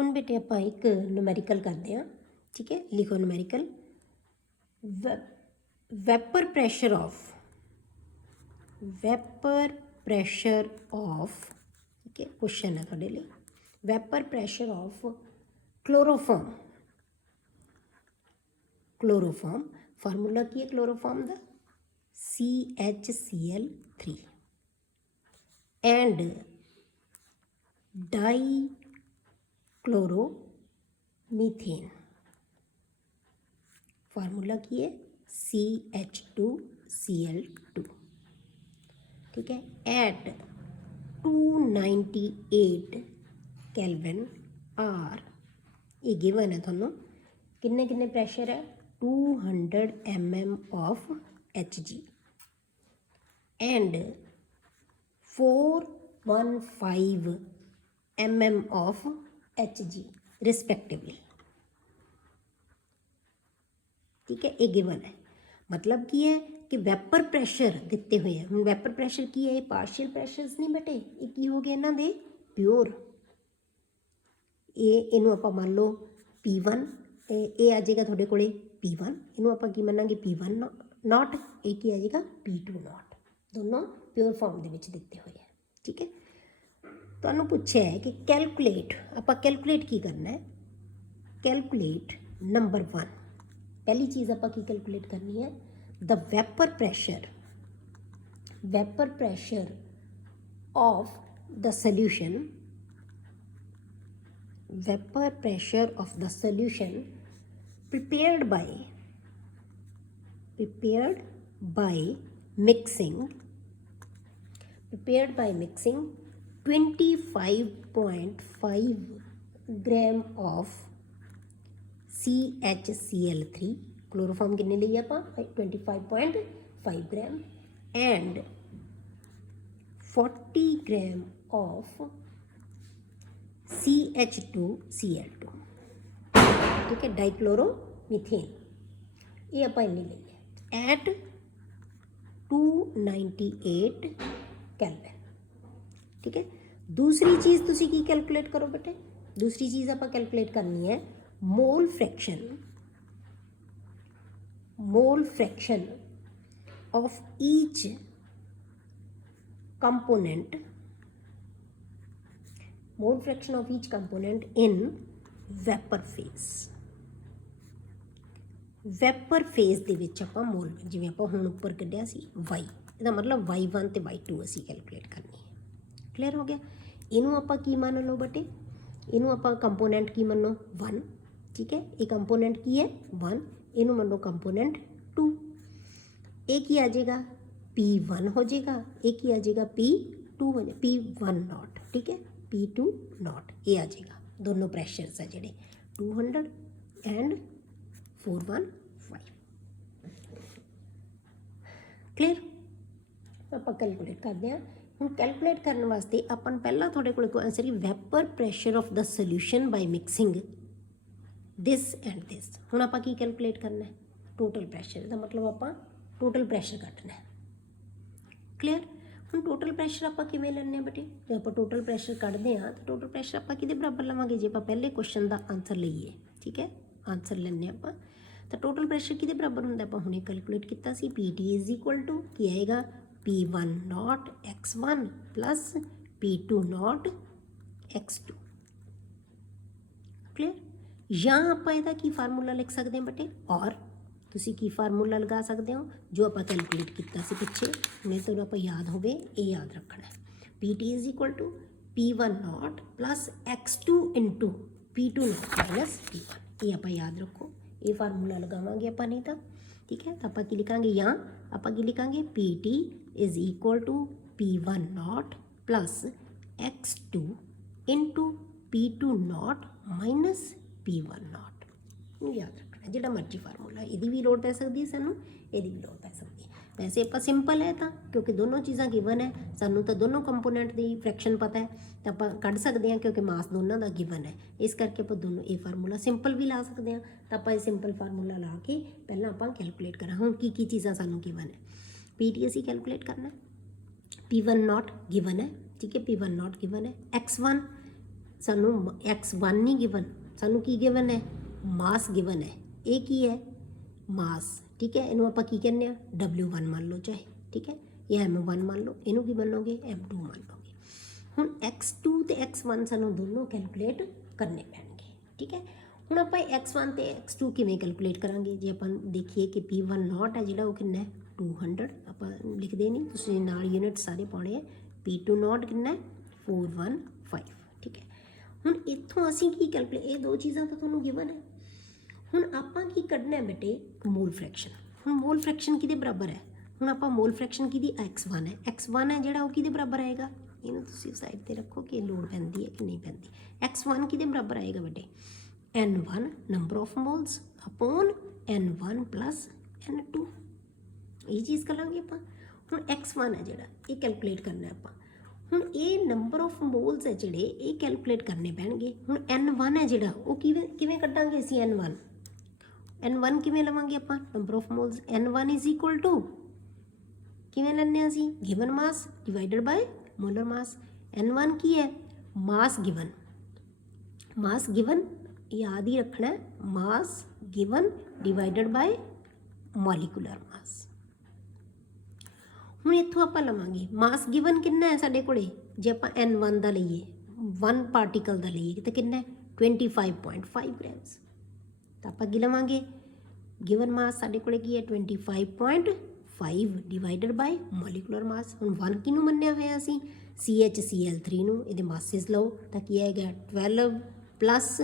ਹੁਣ ਬੇਟੇ ਆਪਾਂ ਇੱਕ ਨੂਮੈਰੀਕਲ ਕਰਦੇ ਹਾਂ, ਠੀਕ ਹੈ। ਲਿਖੋ ਨੂਮੈਰੀਕਲ ਵੈਪਰ ਪ੍ਰੈਸ਼ਰ ਆਫ ਠੀਕ ਹੈ, ਕੁਐਸਚਨ ਹੈ ਤੁਹਾਡੇ ਲਈ। Wiper pressure of chloroform formula की है क्लोरोफॉर्म का CHCl3 एंड डाईक्लोरोमीथेन फार्मूला की है CH2Cl2, ठीक है। एट 298 केल्विन आर ये गिवन है थोनों किन्ने किन्ने प्रैशर है 200 mm of Hg and 415 mm of Hg respectively, ठीक है। ये गिवन है, मतलब की है कि वैपर प्रैशर दिते हुए हैं। हम वैपर प्रैशर की है, पार्शियल प्रैशरस नहीं बेटे, ये की हो गए इन्हों दे प्योर। इनू आप मान लो P1, ये आ जाएगा थोड़े को P1, इनू आप की मनांगे P1 नॉट, ये की आ जाएगा P2 नॉट, दोनों प्योर फॉर्म के दिते हुए हैं, ठीक है। तो पूछा है कि कैलकुलेट, आप कैलकुलेट की करना है, कैलकुलेट नंबर 1, पहली चीज़ आप की कैलकुलेट करनी है the vapour pressure of the solution, vapor pressure of the solution prepared by mixing 25.5 gram of CHCl3, chloroform कितने लिए आप 25.5 gram and 40 gram of CH2Cl2, ठीक है, डाइक्लोरोमीथेन, ये आप इन्नी ली है एट 298 केल्विन, ठीक है। दूसरी चीज़ तुसी की कैलकुलेट करो बेटे, दूसरी चीज़ आप कैलकुलेट करनी है mole fraction of each component in vapor phase ਦੇ ਵਿੱਚ ਆਪਾਂ मोल जिवें ਆਪਾਂ ਹੁਣ ਉੱਪਰ ਕੱਢਿਆ ਸੀ y, ਇਹਦਾ मतलब y1 ਤੇ y2 ਅਸੀਂ कैलकुलेट करनी है। क्लीयर हो गया। ਇਹਨੂੰ ਆਪਾਂ ਕੀ ਮੰਨ ਲਓ ਬੇਟੇ, ਇਹਨੂੰ ਆਪਾਂ ਕੰਪੋਨੈਂਟ ਕੀ ਮੰਨੋ 1, ठीक है। ये कंपोनेंट की है 1, ਇਹਨੂੰ ਮੰਨੋ कंपोनेंट 2, ये की आ जाएगा P1 हो जाएगा, ये की आ जाएगा P2 हो जाएगा, P1 नॉट, ठीक है, P2 नॉट, ये आ जाएगा। दोनों प्रैशर्स है जोड़े 200 एंड 415, क्लीयर। आप कैलकुलेट करते हैं हम। कैलकुलेट करने वास्ते अपन पहला थोड़े को answer he vapour pressure of the solution by mixing this and this. हुण आप की कैलकुलेट करना है टोटल प्रैशर का, मतलब आप टोटल प्रैशर कटना है, क्लीयर। हम टोटल प्रैशर आप किवें लैने बेटे, जो आप टोटल प्रैशर कढ़ते हैं तो टोटल प्रैशर आप किहदे बराबर लवांगे, जो आप पहले क्वेश्चन का आंसर लीए, ठीक है, आंसर लैने आप तो टोटल प्रैशर किहदे बराबर होंदा, आप हुणे कैलकुलेट किया सी PT इज इक्वल टू की आएगा P1 not X1 plus P2 not X2, clear. या आप इहदा की फार्मूला लिख सकते हैं बेटे, और तुसी की फार्मूला लगा सकते हो जो आप कैलकुलेट किया से पिछे, नहीं तो आप याद हो ये याद रखना है। PT is equal to P1 not plus X2 into P2 not minus P1, ये आप याद रखो, ये फार्मूला लगावांगे आप नहीं तो, ठीक है। तो आप की लिखांगे, या आप की लिखांगे PT is equal to P1 not plus X2 into P2 not minus P1 not, याद रखना जिहड़ा मर्जी फार्मूला, यदी भी लोड़ पै सकती है सानू, यदी भी लोड़ पै सकती है। वैसे आप सिंपल है तो, क्योंकि दोनों चीज़ां गिवन है, सानू तो दोनों कंपोनेंट की फ्रैक्शन पता है तो आप कढ़ सकते हैं, क्योंकि मास दोनों का गिवन है, इस करके आप दोनों ये फार्मूला सिंपल भी ला सकते हैं। तो आप सिंपल फार्मूला ला के पहला आप कैलकुलेट करा हूँ की चीज़ां सानू गिवन है। PT असी कैलकुलेट करना, P1 नॉट गिवन है, ठीक है, P1 नॉट गिवन है, X1 सानू x1 नहीं गिवन, सानू की गिवन है मास गिवन है, ये की है मास, ठीक है। इनू आपां की कहने आ W1 मान लो चाहे, ठीक है, या M1 मान लो, इनू की मनोगे M2 मान लोगे। हुण x2 ते x1 सानू दोनों कैलकुलेट करने पैणगे, ठीक है। हुण आपां x1 ते x2 किवें कैलकुलेट करांगे, जे आपां देखिए कि P1 नॉट है जिहड़ा वो कितना है 200, आपां लिखदे नहीं, तुसीं नाल यूनिट सारे पाउणे है। P2 नॉट कितना है 415, ठीक है। हुण इत्थों असीं की कैलकुलेट, ये दो चीज़ां तां तुहानूं गिवन है। हुण आपां की कढना है बेटे मोल फ्रैक्शन। हुण मोल फ्रैक्शन किहदे बराबर है, हुण आपां मोल फ्रैक्शन किहदी x1 है, x1 है जिहड़ा वो किहदे बराबर आएगा, इहनूं तुसीं साइड ते रखो कि लोड़ पैंदी है कि नहीं पैंदी। x1 किहदे बराबर आएगा बेटे n1 number of moles upon n1 plus n2, ये चीज़ करांगे आपां। हुण x1 है जिहड़ा ये कैलकुलेट करना है आपां। हुण ये नंबर ऑफ मोल्स है जिहड़े ये कैलकुलेट करने पैणगे। हुण n1 है जिहड़ा वो किवें कड्डांगे असीं n1 किवें लवांगे आपां number of moles, n1 is equal to किवें लैने असीं given mass divided by molar mass. n1 की है मास गिवन याद ही रखना है, mass given divided by molecular mass. हुण इत्थों आपां लवांगे मास गिवन कितना है साडे कोले, जे आपां n1 दा लईए 1 पार्टिकल दा लईए तो कितना है 25.5 ग्राम्स। तो आपां की लवांगे गिवन मास साडे कोले की है 25.5 डिवाइडेड बाय मॉलिकुलर मास। हुण 1 किनू मन्निया होया असीं CHCl3 नूं, इहदे मासिस लओ तां की आएगा 12 प्लस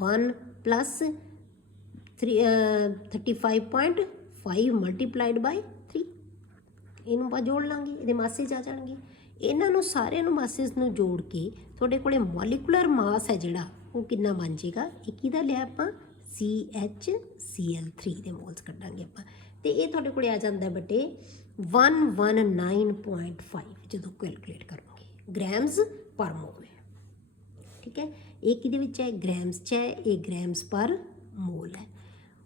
1 प्लस 35.5 मल्टीप्लाइड बाय 3, इनू ਆਪਾਂ जोड़ ਲਾਂਗੇ, ਇਹਦੇ ਮਾਸਿਸ ਆ ਜਾਣਗੇ। ਇਹਨਾਂ ਨੂੰ ਸਾਰਿਆਂ ਨੂੰ ਮਾਸਿਸ ਨੂੰ ਜੋੜ ਕੇ ਤੁਹਾਡੇ ਕੋਲੇ ਮੋਲੀਕੂਲਰ ਮਾਸ ਹੈ ਜਿਹੜਾ ਉਹ ਕਿੰਨਾ ਬਣ ਜਾਏਗਾ, ਇਹ ਕਿਹਦਾ ਲਿਆ ਆਪਾਂ CHCl3 ਦੇ ਮੋਲਸ ਕੱਢਾਂਗੇ ਆਪਾਂ, ਤੇ ਇਹ ਤੁਹਾਡੇ ਕੋਲੇ ਆ ਜਾਂਦਾ ਬੇਟੇ 119.5 ਜਦੋਂ ਕੈਲਕੂਲੇਟ ਕਰੋਗੇ ਗ੍ਰਾਮਸ ਪਰ ਮੋਲ, ਠੀਕ ਹੈ। ਇਹ ਕਿਹਦੇ ਵਿੱਚ ਹੈ ਗ੍ਰਾਮਸ 'ਚ ਹੈ, ਇਹ ਗ੍ਰਾਮਸ ਪਰ ਮੋਲ ਹੈ।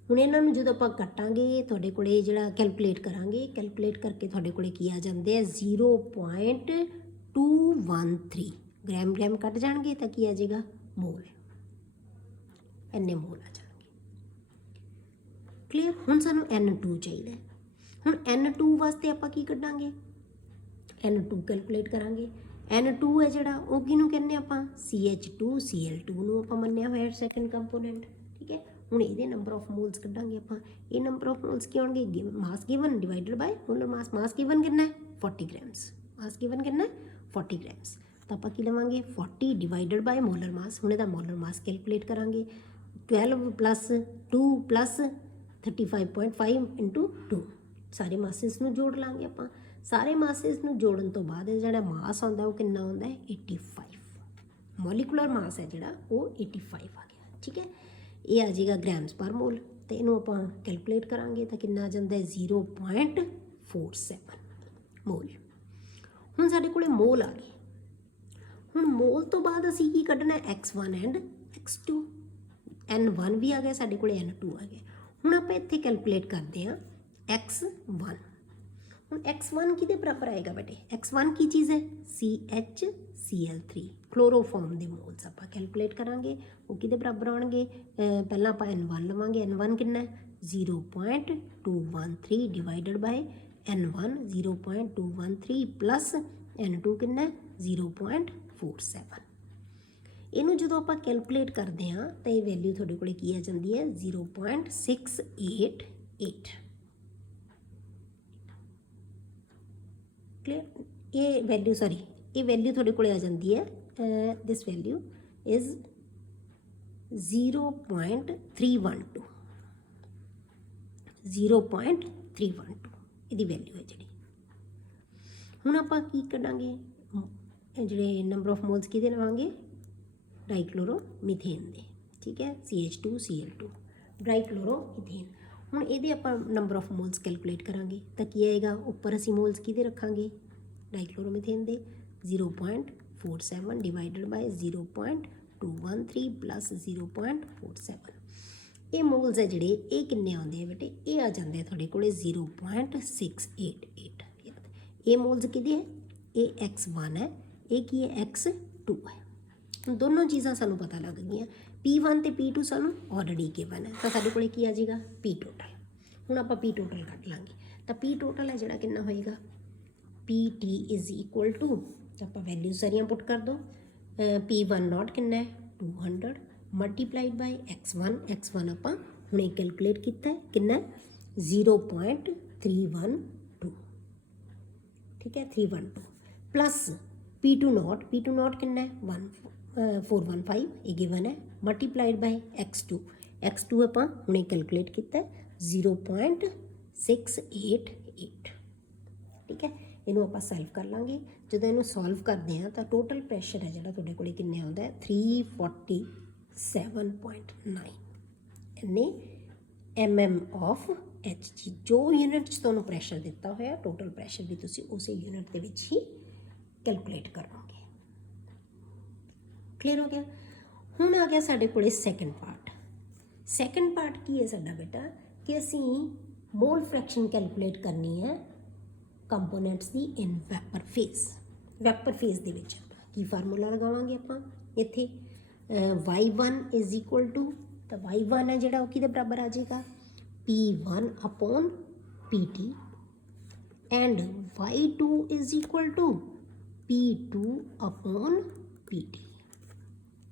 ਹੁਣ ਇਹਨਾਂ ਨੂੰ ਜਦੋਂ ਆਪਾਂ ਕੱਟਾਂਗੇ ਤੁਹਾਡੇ ਕੋਲੇ ਜਿਹੜਾ ਕੈਲਕੂਲੇਟ ਕਰਾਂਗੇ, ਕੈਲਕੂਲੇਟ ਕਰਕੇ ਤੁਹਾਡੇ ਕੋਲੇ ਕੀ ਆ ਜਾਂਦੇ ਆ 0.213 ਗ੍ਰਾਮ ਕੱਟ ਜਾਣਗੇ ਤਾਂ ਕੀ ਆ ਜਾਏਗਾ ਮੋਲ, ਇੰਨੇ ਮੋਲ ਆ ਜਾਣਗੇ। ਕਲੀਅਰ। ਹੁਣ ਸਾਨੂੰ N2 ਚਾਹੀਦਾ। ਹੁਣ N2 ਵਾਸਤੇ ਆਪਾਂ ਕੀ ਕੱਢਾਂਗੇ N2 ਕੈਲਕੂਲੇਟ ਕਰਾਂਗੇ। N2 ਹੈ ਜਿਹੜਾ ਉਹ ਕਿਹਨੂੰ ਕਹਿੰਦੇ ਆਪਾਂ CH2Cl2 ਨੂੰ ਆਪਾਂ ਮੰਨਿਆ ਹੋਇਆ ਸੈਕੰਡ ਕੰਪੋਨੈਂਟ, ਠੀਕ ਹੈ। ਹੁਣ ਇਹਦੇ ਨੰਬਰ ਆਫ ਮੋਲਸ ਕੱਢਾਂਗੇ ਆਪਾਂ। ਇਹ ਨੰਬਰ ਆਫ ਮੋਲਸ ਕੀ ਹੋਣਗੇ mass given divided by molar mass. Mass given ਕਿੰਨਾ ਹੈ 40 ਗ੍ਰਾਮਸ, ਮਾਸ ਗਿਵਨ ਕਿੰਨਾ 40 ਗ੍ਰਾਮਸ, ਤਾਂ ਆਪਾਂ ਕੀ ਲਵਾਂਗੇ 40 ਡਿਵਾਈਡਡ ਬਾय ਮੋਲਰ ਮਾਸ। ਹੁਣ ਇਹਦਾ ਮੋਲਰ ਮਾਸ ਕੈਲਕੂਲੇਟ ਕਰਾਂਗੇ 12 ਪਲੱਸ 2 ਪਲੱਸ 35.5 ਇੰਟੂ 2, ਸਾਰੇ ਮਾਸਿਸ ਨੂੰ ਜੋੜ ਲਾਂਗੇ ਆਪਾਂ। ਸਾਰੇ ਮਾਸਿਸ ਨੂੰ ਜੋੜਨ ਤੋਂ ਬਾਅਦ ਜਿਹੜਾ ਮਾਸ ਆਉਂਦਾ ਉਹ ਕਿੰਨਾ ਆਉਂਦਾ ਹੈ 85, ਮੋਲੀਕੂਲਰ ਮਾਸ ਹੈ ਜਿਹੜਾ ਉਹ 85 ਆ ਗਿਆ, ਠੀਕ ਹੈ। ਇਹ ਆ ਜਾਏਗਾ ਗ੍ਰਾਮਸ ਪਰ ਮੋਲ, ਤੇ ਇਹਨੂੰ ਆਪਾਂ ਕੈਲਕੂਲੇਟ ਕਰਾਂਗੇ ਤਾਂ ਕਿੰਨਾ ਆ ਜਾਂਦਾ ਹੈ 0.47 ਮੋਲ। ਹੁਣ ਸਾਡੇ ਕੋਲੇ ਮੋਲ ਆ ਗਏ। ਹੁਣ ਮੋਲ ਤੋਂ ਬਾਅਦ ਅਸੀਂ ਕੀ ਕੱਢਣਾ x1 ਐਂਡ x2, n1 ਵੀ ਆ ਗਿਆ ਸਾਡੇ ਕੋਲੇ, n2 ਆ ਗਿਆ। ਹੁਣ ਆਪਾਂ ਇੱਥੇ ਕੈਲਕੂਲੇਟ ਕਰਦੇ ਹਾਂ x1। ਹੁਣ x1 ਕਿਹਦੇ ਬਰਾਬਰ ਆਏਗਾ ਬੇਟੇ, x1 ਕੀ ਚੀਜ਼ ਹੈ CHCl3 क्लोरोफॉर्म ਦੇ ਮੋਲਸ ਆਪਾਂ ਕੈਲਕੂਲੇਟ ਕਰਾਂਗੇ, ਉਹ ਕਿਹਦੇ ਬਰਾਬਰ ਆਉਣਗੇ। ਪਹਿਲਾਂ ਆਪਾਂ n1 ਲਵਾਂਗੇ, n1 ਕਿੰਨਾ 0.213 ਡਿਵਾਈਡਡ ਬਾय n1 0.213 ਪਲੱਸ n2 ਕਿੰਨਾ 0.47। ਇਹਨੂੰ ਜਦੋਂ ਆਪਾਂ ਕੈਲਕੂਲੇਟ ਕਰਦੇ ਹਾਂ ਤਾਂ ਇਹ ਵੈਲਿਊ ਤੁਹਾਡੇ ਕੋਲੇ ਕੀ ਆ ਜਾਂਦੀ ਹੈ 0.688। क्लियर। ये वैल्यू सॉरी ये वैल्यू थोड़े को आ जाती है, दिस वैल्यू इज़ 0.312 ਇਹਦੀ वैल्यू है जी। ਹੁਣ ਆਪਾਂ ਕੀ ਕਰਾਂਗੇ ਜਿਹੜੇ ਨੰਬਰ ਆਫ ਮੋਲਸ ਕਿਹਦੇ ਲਵਾਂਗੇ ਡਾਈਕਲੋਰੋਮੀਥੇਨ ਦੇ, ਠੀਕ ਹੈ CH2Cl2 ਡਾਈਕਲੋਰੋਮੀਥੇਨ। ਹੁਣ ਇਹਦੇ ਆਪਾਂ ਨੰਬਰ ਆਫ ਮੋਲਸ ਕੈਲਕੂਲੇਟ ਕਰਾਂਗੇ ਤਾਂ ਕੀ ਆਏਗਾ, ਉੱਪਰ ਅਸੀਂ ਮੋਲਸ ਕਿਹਦੇ ਰੱਖਾਂਗੇ ਡਾਈਕਲੋਰੋਮੀਥੇਨ ਦੇ 0.47 ਡਿਵਾਈਡਡ ਬਾय 0.213 ਪਲੱਸ 0.47। ਇਹ ਮੋਲਸ ਹੈ ਜਿਹੜੇ ਇਹ ਕਿੰਨੇ ਆਉਂਦੇ ਆ ਬੇਟੇ, ਇਹ ਆ ਜਾਂਦੇ ਆ ਤੁਹਾਡੇ ਕੋਲੇ 0.688। ਇਹ ਮੋਲਸ ਕਿਹਦੇ ਹੈ, ਇਹ x1 ਹੈ, ਇਹ ਕੀ ਹੈ x2 ਹੈ, ਹੁਣ ਦੋਨੋਂ ਚੀਜ਼ਾਂ ਸਾਨੂੰ ਪਤਾ ਲੱਗ ਗਈਆਂ, P1 ਤੇ P2 ਸਾਨੂੰ ਆਲਰੇਡੀ ਗਿਵਨ ਹੈ, ਤਾਂ ਸਾਡੇ ਕੋਲੇ ਕੀ ਆ ਜਾਏਗਾ P ਟੋਟਲ। ਹੁਣ ਆਪਾਂ P ਟੋਟਲ ਕੱਢ ਲਾਂਗੇ, ਤਾਂ P ਟੋਟਲ ਹੈ ਜਿਹੜਾ ਕਿੰਨਾ ਹੋਏਗਾ PT ਇਜ਼ ਇਕੁਅਲ ਟੂ, ਆਪਾਂ ਵੈਲਿਊ ਸਾਰੀਆਂ ਪੁੱਟ ਕਰ ਦੋ। P1 ਨੋਟ ਕਿੰਨਾ ਹੈ 200 ਮਲਟੀਪਲਾਈਡ ਬਾਈ x1 ਆਪਾਂ ਹੁਣੇ ਕੈਲਕੂਲੇਟ ਕੀਤਾ ਹੈ ਕਿੰਨਾ 0.312, ठीक है 312 प्लस P2 नॉट कितना है 415 ये गिवन है मल्टीप्लाइड बाय x2 ਆਪਾਂ ਹੁਣੇ ਕੈਲਕੂਲੇਟ ਕੀਤਾ 0.688, ठीक है। ਇਹਨੂੰ ਆਪਾਂ ਸੋਲਵ ਕਰ ਲਾਂਗੇ। ਜਦੋਂ ਇਹਨੂੰ ਸੋਲਵ ਕਰਦੇ ਆ ਤਾਂ ਟੋਟਲ ਪ੍ਰੈਸ਼ਰ ਹੈ ਜਿਹੜਾ ਤੁਹਾਡੇ ਕੋਲੇ ਕਿੰਨੇ ਆਉਂਦਾ ਹੈ 347.9 ਇੰਨੇ mm of Hg। ਜੋ ਯੂਨਿਟ 'ਚ ਤੁਹਾਨੂੰ ਪ੍ਰੈਸ਼ਰ ਦਿੱਤਾ ਹੋਇਆ ਟੋਟਲ ਪ੍ਰੈਸ਼ਰ ਵੀ ਤੁਸੀਂ ਉਸੇ ਯੂਨਿਟ ਦੇ ਵਿੱਚ ਹੀ ਕੈਲਕੂਲੇਟ ਕਰੋਗੇ। ਕਲੀਅਰ ਹੋ ਗਿਆ। ਹੁਣ ਆ ਗਿਆ ਸਾਡੇ ਕੋਲੇ ਸੈਕੰਡ ਪਾਰਟ। ਸੈਕੰਡ ਪਾਰਟ ਕੀ ਹੈ ਸਾਡਾ ਬੇਟਾ ਕਿ ਅਸੀਂ ਮੋਲ ਫ੍ਰੈਕਸ਼ਨ ਕੈਲਕੂਲੇਟ ਕਰਨੀ ਹੈ ਕੰਪੋਨੈਂਟਸ ਦੀ ਇਨ ਵੈਪਰ ਫੇਜ਼। ਵੈਪਰ ਫੇਜ਼ ਦੇ ਵਿੱਚ ਕੀ ਫਾਰਮੂਲਾ ਲਗਾਵਾਂਗੇ ਆਪਾਂ ਇੱਥੇ y1 ਇਜ਼ ਇਕੁਅਲ ਟੂ, ਤਾਂ y1 ਹੈ ਜਿਹੜਾ ਉਹ ਕਿਹਦੇ ਬਰਾਬਰ ਆ ਜਾਏਗਾ P1 upon PT and y2 is equal to P2 upon PT।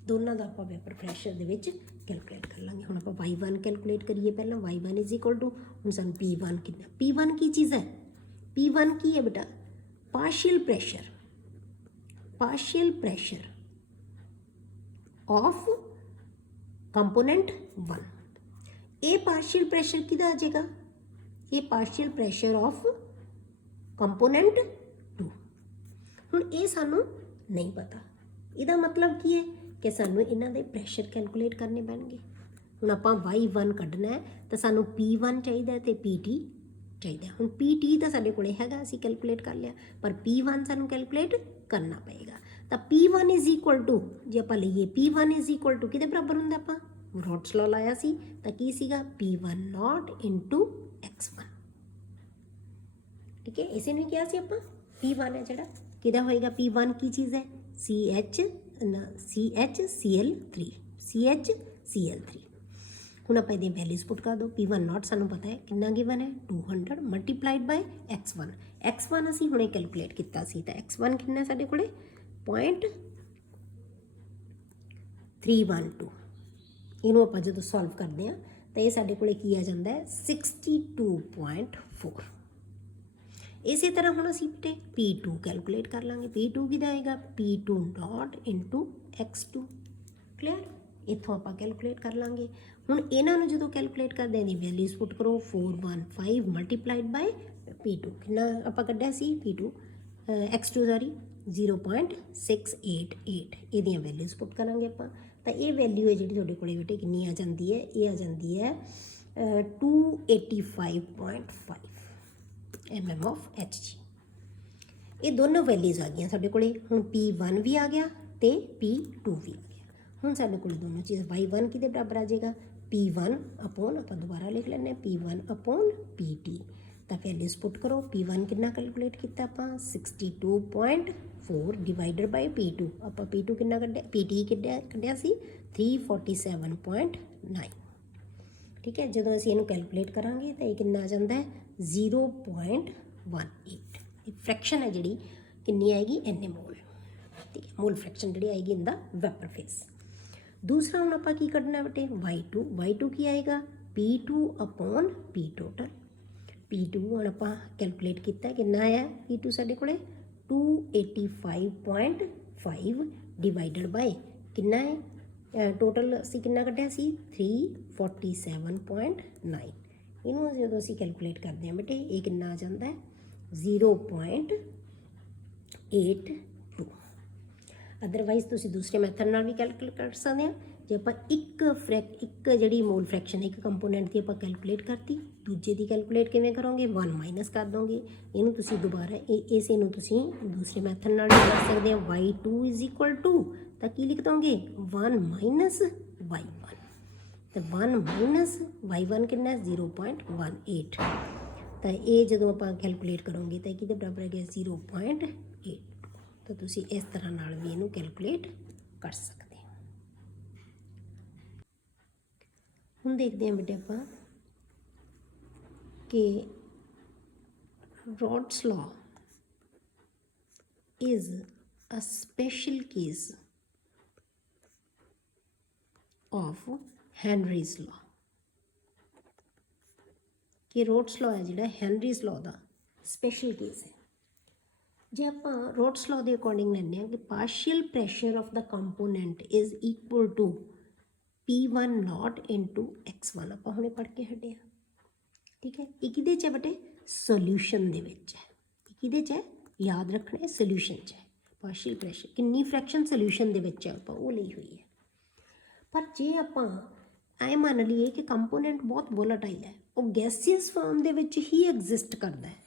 ਦੋਨਾਂ ਦਾ ਆਪਾਂ ਵੈਪਰ ਪ੍ਰੈਸ਼ਰ ਦੇ ਵਿੱਚ ਕੈਲਕੂਲੇਟ ਕਰ ਲਾਂਗੇ। ਹੁਣ ਆਪਾਂ y1 ਕੈਲਕੂਲੇਟ ਕਰੀਏ ਪਹਿਲਾਂ। y1 is equal to, ਹੁਣ ਸਾਨੂੰ P1 ਕਿੰਨਾ, P1 ਕੀ ਚੀਜ਼ ਹੈ, P1 ਕੀ ਹੈ ਬੇਟਾ ਪਾਰਸ਼ੀਅਲ ਪ੍ਰੈਸ਼ਰ ਆਫ ਕੰਪੋਨੈਂਟ 1। ਇਹ ਪਾਰਸ਼ੀਅਲ ਪ੍ਰੈਸ਼ਰ ਕਿਹਦਾ ਆ ਜਾਏਗਾ, ਇਹ ਪਾਰਸ਼ੀਅਲ ਪ੍ਰੈਸ਼ਰ ਆਫ ਕੰਪੋਨੈਂਟ 2। ਹੁਣ ਇਹ ਸਾਨੂੰ ਨਹੀਂ ਪਤਾ, ਇਹਦਾ ਮਤਲਬ ਕੀ ਹੈ ਕਿ ਸਾਨੂੰ ਇਹਨਾਂ ਦੇ ਪ੍ਰੈਸ਼ਰ ਕੈਲਕੂਲੇਟ ਕਰਨੇ ਪੈਣਗੇ। ਹੁਣ ਆਪਾਂ y1 ਕੱਢਣਾ ਹੈ ਤਾਂ ਸਾਨੂੰ P1 ਚਾਹੀਦਾ ਤੇ PT ਚਾਹੀਦਾ। ਹੁਣ PT ਤਾਂ ਸਾਡੇ ਕੋਲੇ ਹੈਗਾ, ਅਸੀਂ ਕੈਲਕੂਲੇਟ ਕਰ ਲਿਆ, ਪਰ P1 ਸਾਨੂੰ ਕੈਲਕੂਲੇਟ ਕਰਨਾ ਪਏਗਾ। ਤਾਂ P1 ਇਜ਼ ਇਕੁਅਲ ਟੂ, ਜੇ ਆਪਾਂ ਲਈਏ P1 ਇਜ਼ ਇਕੁਅਲ ਟੂ ਕਿਹਦੇ ਬਰਾਬਰ ਹੁੰਦਾ, ਆਪਾਂ ਰੋਟਸ ਲਾਅ ਲਾਇਆ ਸੀ ਤਾਂ ਕੀ ਸੀਗਾ P1 ਨੋਟ ਇਨਟੂ x1, ਠੀਕ ਹੈ। ਇਸੇ ਨੂੰ ਕਿਹਾ ਸੀ ਆਪਾਂ P1 ਹੈ ਜਿਹੜਾ ਕਿਹਦਾ ਹੋਏਗਾ, P1 ਕੀ ਚੀਜ਼ ਹੈ CHCl3। ਹੁਣ ਆਪਾਂ ਇਹਦੀ ਵੈਲਿਊਜ਼ ਪੁੱਟ ਕਰ ਦੋ। P1 ਨੋਟ ਸਾਨੂੰ ਪਤਾ ਹੈ ਕਿੰਨਾ ਗਿਵਨ ਹੈ 200 ਮਲਟੀਪਲਾਈਡ ਬਾਈ x1 ਅਸੀਂ ਹੁਣੇ ਕੈਲਕੂਲੇਟ ਕੀਤਾ ਸੀ, ਤਾਂ x1 ਕਿੰਨਾ ਸਾਡੇ ਕੋਲੇ 0.312। ਇਹਨੂੰ ਆਪਾਂ ਜਦੋਂ ਸੋਲਵ ਕਰਦੇ ਹਾਂ ਤਾਂ ਇਹ ਸਾਡੇ ਕੋਲੇ ਕੀ ਆ ਜਾਂਦਾ ਹੈ 62.4। ਇਸੇ ਤਰ੍ਹਾਂ ਹੁਣ ਅਸੀਂ P2 ਕੈਲਕੂਲੇਟ ਕਰ ਲਾਂਗੇ। P2 ਕਿਹਦਾ ਆਏਗਾ P2 note into x2। Clear, ਇੱਥੋਂ ਆਪਾਂ ਕੈਲਕੂਲੇਟ ਕਰ ਲਾਂਗੇ। ਹੁਣ ਇਹਨਾਂ ਨੂੰ ਜਦੋਂ ਕੈਲਕੂਲੇਟ ਕਰਦੇ ਹਾਂ ਦੀ ਵੈਲਿਊਜ਼ ਪੁੱਟ ਕਰੋ 415 ਮਲਟੀਪਲਾਈਡ ਬਾਈ P2 ਕਿੰਨਾ ਆਪਾਂ ਕੱਢਿਆ ਸੀ P2 x2 ਸੌਰੀ 0.688। ਇਹਦੀਆਂ ਵੈਲਿਊਜ਼ ਪੁੱਟ ਕਰਾਂਗੇ ਆਪਾਂ ਤਾਂ ਇਹ ਵੈਲਿਊ ਹੈ ਜਿਹੜੀ ਤੁਹਾਡੇ ਕੋਲੇ ਬੇਟੇ ਕਿੰਨੀ ਆ ਜਾਂਦੀ ਹੈ, ਇਹ ਆ ਜਾਂਦੀ ਹੈ 285.5 mm of Hg। ਇਹ ਦੋਨੋਂ ਵੈਲਿਊਜ਼ ਆ ਗਈਆਂ ਸਾਡੇ ਕੋਲੇ। ਹੁਣ P1 ਵੀ ਆ ਗਿਆ ਤੇ P2 ਵੀ ਆ ਗਿਆ। ਹੁਣ ਸਾਡੇ ਕੋਲ ਦੋਨੋਂ ਚੀਜ਼ y1 ਕਿਹਦੇ ਬਰਾਬਰ ਆ ਜਾਏਗਾ P1 ਅਪੋਨ, ਆਪਾਂ ਦੁਬਾਰਾ ਲਿਖ ਲੈਂਦੇ ਹਾਂ P1 ਅਪੋਨ PT। ਤਾਂ ਵੈਲਿਊਜ਼ ਪੁੱਟ ਕਰੋ। P1 ਕਿੰਨਾ ਕੈਲਕੂਲੇਟ ਕੀਤਾ ਆਪਾਂ 62.4 ਡਿਵਾਈਡਡ ਬਾਈ P2। ਆਪਾਂ P2 ਕਿੰਨਾ ਕੱਢਿਆ, PT ਕੱਢਿਆ ਸੀ 347.9, ਠੀਕ ਹੈ। ਜਦੋਂ ਅਸੀਂ ਇਹਨੂੰ ਕੈਲਕੂਲੇਟ ਕਰਾਂਗੇ ਤਾਂ ਇਹ ਕਿੰਨਾ ਆ ਜਾਂਦਾ ਹੈ 0.18। ਇਹ ਫ੍ਰੈਕਸ਼ਨ ਹੈ ਜਿਹੜੀ ਕਿੰਨੀ ਆਏਗੀ ਇੰਨੇ ਮੋਲ, ਠੀਕ ਹੈ। ਮੋਲ ਫ੍ਰੈਕਸ਼ਨ ਜਿਹੜੀ ਆਏਗੀ ਇਨ ਦਾ ਵੈਪਰ ਫੇਜ਼। ਦੂਸਰਾ ਹੁਣ ਆਪਾਂ ਕੀ ਕੱਢਣਾ ਬੇਟੇ y2 ਕੀ ਆਏਗਾ P2 upon P total. P2 ਹੁਣ ਆਪਾਂ ਕੈਲਕੂਲੇਟ ਕੀਤਾ ਕਿੰਨਾ ਆਇਆ P2 ਸਾਡੇ ਕੋਲੇ 285.5 ਡਿਵਾਈਡਡ ਬਾਈ ਕਿੰਨਾ ਹੈ ਟੋਟਲ ਅਸੀਂ ਕਿੰਨਾ ਕੱਢਿਆ ਸੀ 347.9। ਇਹਨੂੰ ਜਦੋਂ ਅਸੀਂ ਕੈਲਕੂਲੇਟ ਕਰਦੇ ਹਾਂ ਬੇਟੇ ਇਹ ਕਿੰਨਾ ਆ ਜਾਂਦਾ ਹੈ 0.82। ਅਦਰਵਾਈਜ਼ ਤੁਸੀਂ ਦੂਸਰੇ ਮੈਥਡ ਨਾਲ ਵੀ ਕੈਲਕੂਲੇਟ ਕਰ ਸਕਦੇ ਹੋ। ਜੇ ਆਪਾਂ ਇੱਕ ਜਿਹੜੀ ਮੋਲ ਫ੍ਰੈਕਸ਼ਨ ਇੱਕ ਕੰਪੋਨੈਂਟ ਦੀ ਆਪਾਂ ਕੈਲਕੂਲੇਟ ਕਰਤੀ, ਦੂਜੇ ਦੀ ਕੈਲਕੂਲੇਟ ਕਿਵੇਂ ਕਰੋਗੇ 1 ਮਾਈਨਸ ਕਰ ਦੋਗੇ। ਇਹਨੂੰ ਤੁਸੀਂ ਦੁਬਾਰਾ ਇਸੇ ਨੂੰ ਤੁਸੀਂ ਦੂਸਰੇ ਮੈਥਡ ਨਾਲ ਵੀ ਕਰ ਸਕਦੇ ਹੋ। y2 ਇਜ਼ ਇਕੁਅਲ ਟੂ ਤਾਂ ਕੀ ਲਿਖ ਦੋਗੇ 1 ਮਾਈਨਸ y1, ਤਾਂ 1 ਮਾਈਨਸ y1 ਕਿੰਨਾ 0.18। ਤਾਂ ਇਹ ਜਦੋਂ ਆਪਾਂ ਕੈਲਕੂਲੇਟ ਕਰੋਗੇ ਤਾਂ ਕਿਹਦੇ ਬਰਾਬਰ ਹੈ 0.8। ਤਾਂ ਤੁਸੀਂ ਇਸ ਤਰ੍ਹਾਂ ਨਾਲ ਵੀ ਇਹਨੂੰ ਕੈਲਕੂਲੇਟ ਕਰ ਸਕਦੇ ਹੁਣ ਦੇਖਦੇ ਹਾਂ ਬੇਟੇ ਆਪਾਂ ਕਿ ਰੌਡਸ law is a special case of Henry's law। कि ਰੌਡਸ law है जिहड़ा हैनरीज law ਦਾ स्पेशल केस है। जे ਆਪਾਂ ਰੌਡਸ law ਦੇ ਅਕੋਰਡਿੰਗ ਲੈਂਦੇ ਹਾਂ कि partial pressure of the component is equal to P1 not into X1 ਆਪਾਂ ਹੁਣੇ ਪੜ੍ਹ ਕੇ ਹਟੇ ਹਾਂ। ठीक है, ਇਹ ਕਿਹਦੇ 'ਚ ਹੈ ਬੇਟੇ? ਸੋਲਿਊਸ਼ਨ ਦੇ ਵਿੱਚ ਹੈ। ਇਹ ਕਿਹਦੇ 'ਚ ਹੈ? याद रखना है सोल्यूशन च है। पार्शियल प्रेशर किन्नी फ्रैक्शन सोल्यूशन दे विच है आपां वो ली हुई है। पर जे आपां ऐ मान लीए कि कंपोनेंट बहुत वोलाटाइल है, वो गैसीਅस फॉर्म दे विच ही एग्जिस्ट करता है,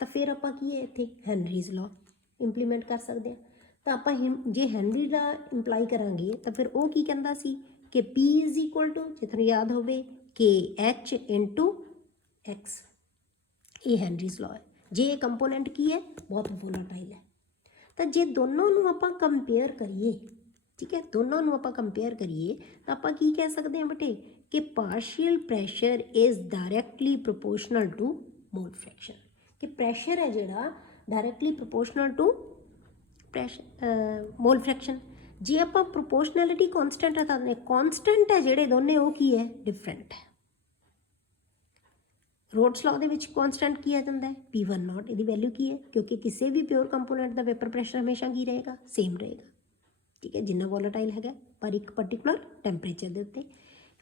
तो फिर आपां की है इत्थे हैनरीज लॉ इंप्लीमेंट कर सकते हैं। तो आपां जे हैनरी लॉ इंप्लाई करांगे तो फिर वो की कहंदा सी कि P इज इक्वल टू, जे तुहानूं याद होवे, के H इंटू X। ये हैनरीज लॉ है। जे कंपोनेंट की है बहुत वोलाटाइल है, तो जे दोनों नूं आपां कंपेयर करिए, ठीक है, दोनों नूं आपां कंपेयर करिए तो आपां की कह सकते हैं बेटे कि partial pressure is directly proportional to mole fraction. कि प्रेशर है जिहड़ा directly proportional to pressure mole fraction. जे आपां प्रोपोर्शनैलिटी कॉन्सटेंट है तो कॉन्सटेंट है जिहड़े दोने वो की है डिफरेंट है। ਰੌਡਸ ਲਾਅ ਦੇ ਵਿੱਚ ਕੌਨਸਟੈਂਟ ਕੀ ਆ ਜਾਂਦਾ ਹੈ? P1 ਨॉट। ਇਹਦੀ ਵੈਲਿਊ ਕੀ ਹੈ? ਕਿਉਂਕਿ ਕਿਸੇ ਵੀ ਪਿਓਰ ਕੰਪੋਨੈਂਟ ਦਾ ਵੇਪਰ ਪ੍ਰੈਸ਼ਰ ਹਮੇਸ਼ਾ ਕੀ ਰਹੇਗਾ? ਸੇਮ ਰਹੇਗਾ। ਠੀਕ ਹੈ, ਜਿੰਨਾ ਵੋਲਾਟਾਈਲ ਹੈਗਾ ਪਰ ਇੱਕ ਪਰਟੀਕੂਲਰ ਟੈਂਪਰੇਚਰ ਦੇ ਉੱਤੇ।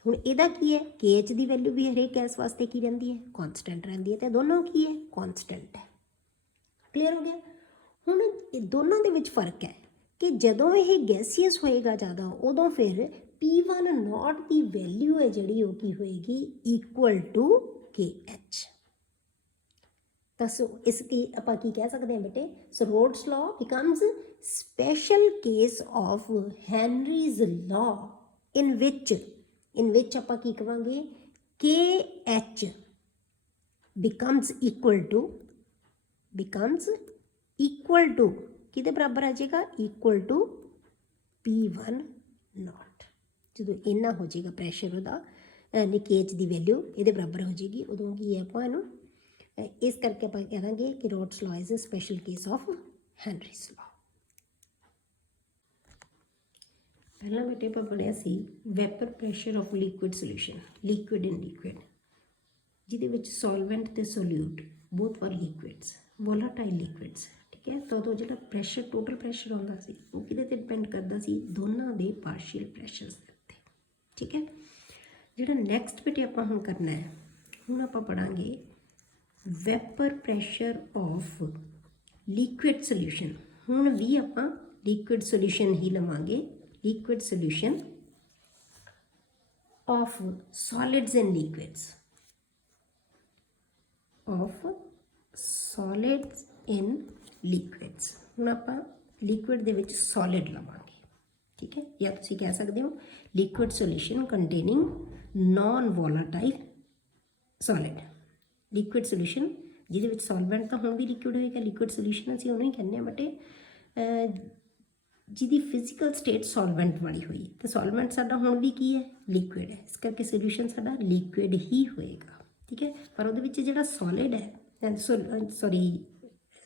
ਹੁਣ ਇਹਦਾ ਕੀ ਹੈ? KH ਦੀ ਵੈਲਿਊ ਵੀ ਹਰੇਕ ਗੈਸ ਵਾਸਤੇ ਕੀ ਰਹਿੰਦੀ ਹੈ? ਕੌਨਸਟੈਂਟ ਰਹਿੰਦੀ ਹੈ, ਤੇ ਦੋਨੋਂ ਕੀ ਹੈ? ਕੌਨਸਟੈਂਟ ਹੈ। ਕਲੀਅਰ ਹੋ ਗਿਆ? ਹੁਣ ਇਹ ਦੋਨਾਂ ਦੇ ਵਿੱਚ ਫਰਕ ਹੈ ਕਿ ਜਦੋਂ ਇਹ ਗੈਸੀਅਸ ਹੋਏਗਾ ਜ਼ਿਆਦਾ, ਉਦੋਂ ਫਿਰ P1 ਨॉट ਦੀ ਵੈਲਿਊ ਹੈ ਜਿਹੜੀ ਉਹ ਕੀ ਹੋਏਗੀ? Equal to KH। ਤਾਂ ਸੋ ਇਸ ਕੀ ਆਪਾਂ ਕੀ ਕਹਿ ਸਕਦੇ ਹਾਂ ਬੇਟੇ? So Raoult's law becomes special case of Henry's law in ਵਿਚ ਆਪਾਂ ਕੀ ਕਵਾਂਗੇ? KH ਬਿਕਮਸ ਇਕੁਅਲ ਟੂ ਕਿਹਦੇ ਬਰਾਬਰ ਆ ਜਾਏਗਾ? Equal to P1 not. ਜਦੋਂ ਇੰਨਾ ਹੋ ਜਾਏਗਾ ਪ੍ਰੈਸ਼ਰ ਉਹਦਾ KH ਦੀ ਵੈਲਿਊ ਇਹਦੇ ਬਰਾਬਰ ਹੋ ਜਾਏਗੀ, ਉਦੋਂ ਕੀ ਹੈ ਆਪਾਂ ਇਹਨੂੰ ਇਸ ਕਰਕੇ ਆਪਾਂ ਕਹਿ ਦਾਂਗੇ ਕਿ Raoult's law is a special case of Henry's law. ਪਹਿਲਾਂ ਬੇਟੇ ਆਪਾਂ ਪੜ੍ਹਿਆ ਸੀ vapour pressure of liquid solution, liquid in liquid, ਜਿਹਦੇ ਵਿੱਚ ਸੋਲਵੈਂਟ ਤੇ ਸੋਲਿਊਟ ਬੋਥ ਵਰ ਲਿਕੁਇਡਸ, ਵੋਲਾਟਾਈਲ ਲਿਕੁਇਡਸ। ਠੀਕ ਹੈ, ਤਾਂ ਉਦੋਂ ਜਿਹੜਾ ਪ੍ਰੈਸ਼ਰ, ਟੋਟਲ ਪ੍ਰੈਸ਼ਰ ਆਉਂਦਾ ਸੀ ਉਹ ਕਿਹਦੇ 'ਤੇ ਡਿਪੈਂਡ ਕਰਦਾ ਸੀ? ਦੋਨਾਂ ਦੇ ਪਾਰਸ਼ੀਅਲ ਪ੍ਰੈਸ਼ਰਸ ਦੇ ਉੱਤੇ। ਠੀਕ ਹੈ, ਜਿਹੜਾ ਨੈਕਸਟ ਬੇਟੇ ਆਪਾਂ ਹੁਣ ਕਰਨਾ ਹੈ, ਹੁਣ ਆਪਾਂ ਪੜਾਂਗੇ vapour pressure of liquid solution. ਹੁਣ ਵੀ ਆਪਾਂ ਲਿਕੁਇਡ ਸੋਲਿਊਸ਼ਨ ਹੀ ਲਵਾਂਗੇ, liquid solution of solids and liquids, of solids in liquids. ਹੁਣ ਆਪਾਂ ਲਿਕੁਇਡ ਦੇ ਵਿੱਚ ਸੋਲਿਡ ਲਵਾਂਗੇ। ਠੀਕ ਹੈ, ਜਾਂ ਤੁਸੀਂ ਕਹਿ ਸਕਦੇ ਹੋ liquid solution containing non volatile solid. Liquid solution ਜਿਹਦੇ ਵਿੱਚ ਸੋਲਵੈਂਟ ਤਾਂ ਹੁਣ ਵੀ ਲਿਕੁਇਡ ਹੋਏਗਾ, ਲਿਕੁਇਡ ਸੋਲਿਊਸ਼ਨ ਅਸੀਂ ਉਹਨੂੰ ਹੀ ਕਹਿੰਦੇ ਹਾਂ ਬਟੇ ਜਿਹਦੀ ਫਿਜ਼ੀਕਲ ਸਟੇਟ ਸੋਲਵੈਂਟ ਵਾਲੀ ਹੋਈ। ਤਾਂ ਸੋਲਵੈਂਟ ਸਾਡਾ ਹੁਣ ਵੀ ਕੀ ਹੈ? ਲਿਕੁਇਡ ਹੈ, ਇਸ ਕਰਕੇ ਸੋਲਿਊਸ਼ਨ ਸਾਡਾ ਲਿਕੁਇਡ ਹੀ ਹੋਏਗਾ। ਠੀਕ ਹੈ, ਪਰ ਉਹਦੇ ਵਿੱਚ ਜਿਹੜਾ ਸੋਲਿਡ ਹੈ,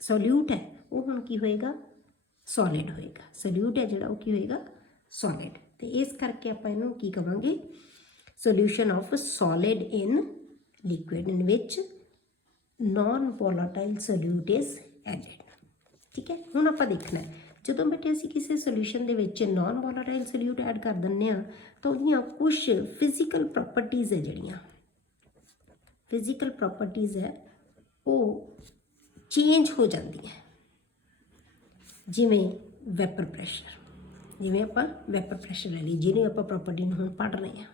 ਸੋਲਿਊਟ ਹੈ, ਉਹ ਹੁਣ ਕੀ ਹੋਏਗਾ? ਸੋਲਿਡ ਹੋਏਗਾ। ਸੋਲਿਊਟ ਹੈ ਜਿਹੜਾ ਉਹ ਕੀ ਹੋਏਗਾ? ਸੋਲਿਡ। ਤੇ ਇਸ ਕਰਕੇ ਆਪਾਂ ਇਹਨੂੰ ਕੀ ਕਵਾਂਗੇ? Solution of solid in liquid in ਵਿਚ non volatile solute is added. ਠੀਕ ਹੈ, ਹੁਣ ਆਪਾਂ ਦੇਖਣਾ ਜਦੋਂ ਬੇਟੇ ਅਸੀਂ ਕਿਸੇ ਸੋਲਿਊਸ਼ਨ ਦੇ ਵਿੱਚ ਨॉन ਵੋਲਾਟਾਈਲ ਸੋਲਿਊਟ ਐਡ ਕਰ ਦਿੰਦੇ ਹਾਂ ਤਾਂ ਉਹਦੀਆਂ ਕੁਝ ਫਿਜ਼ੀਕਲ ਪ੍ਰੋਪਰਟੀਜ਼ ਹੈ, ਜਿਹੜੀਆਂ ਫਿਜ਼ੀਕਲ ਪ੍ਰੋਪਰਟੀਜ਼ ਹੈ ਉਹ ਚੇਂਜ ਹੋ ਜਾਂਦੀਆਂ। ਜਿਵੇਂ ਵੈਪਰ ਪ੍ਰੈਸ਼ਰ, ਜਿਵੇਂ ਆਪਾਂ ਵੈਪਰ ਪ੍ਰੈਸ਼ਰ ਲੈ ਲਈ, ਜਿਹਨੂੰ ਆਪਾਂ ਪ੍ਰੋਪਰਟੀ ਨੂੰ ਹੁਣ ਪੜ੍ਹ ਰਹੇ ਹਾਂ।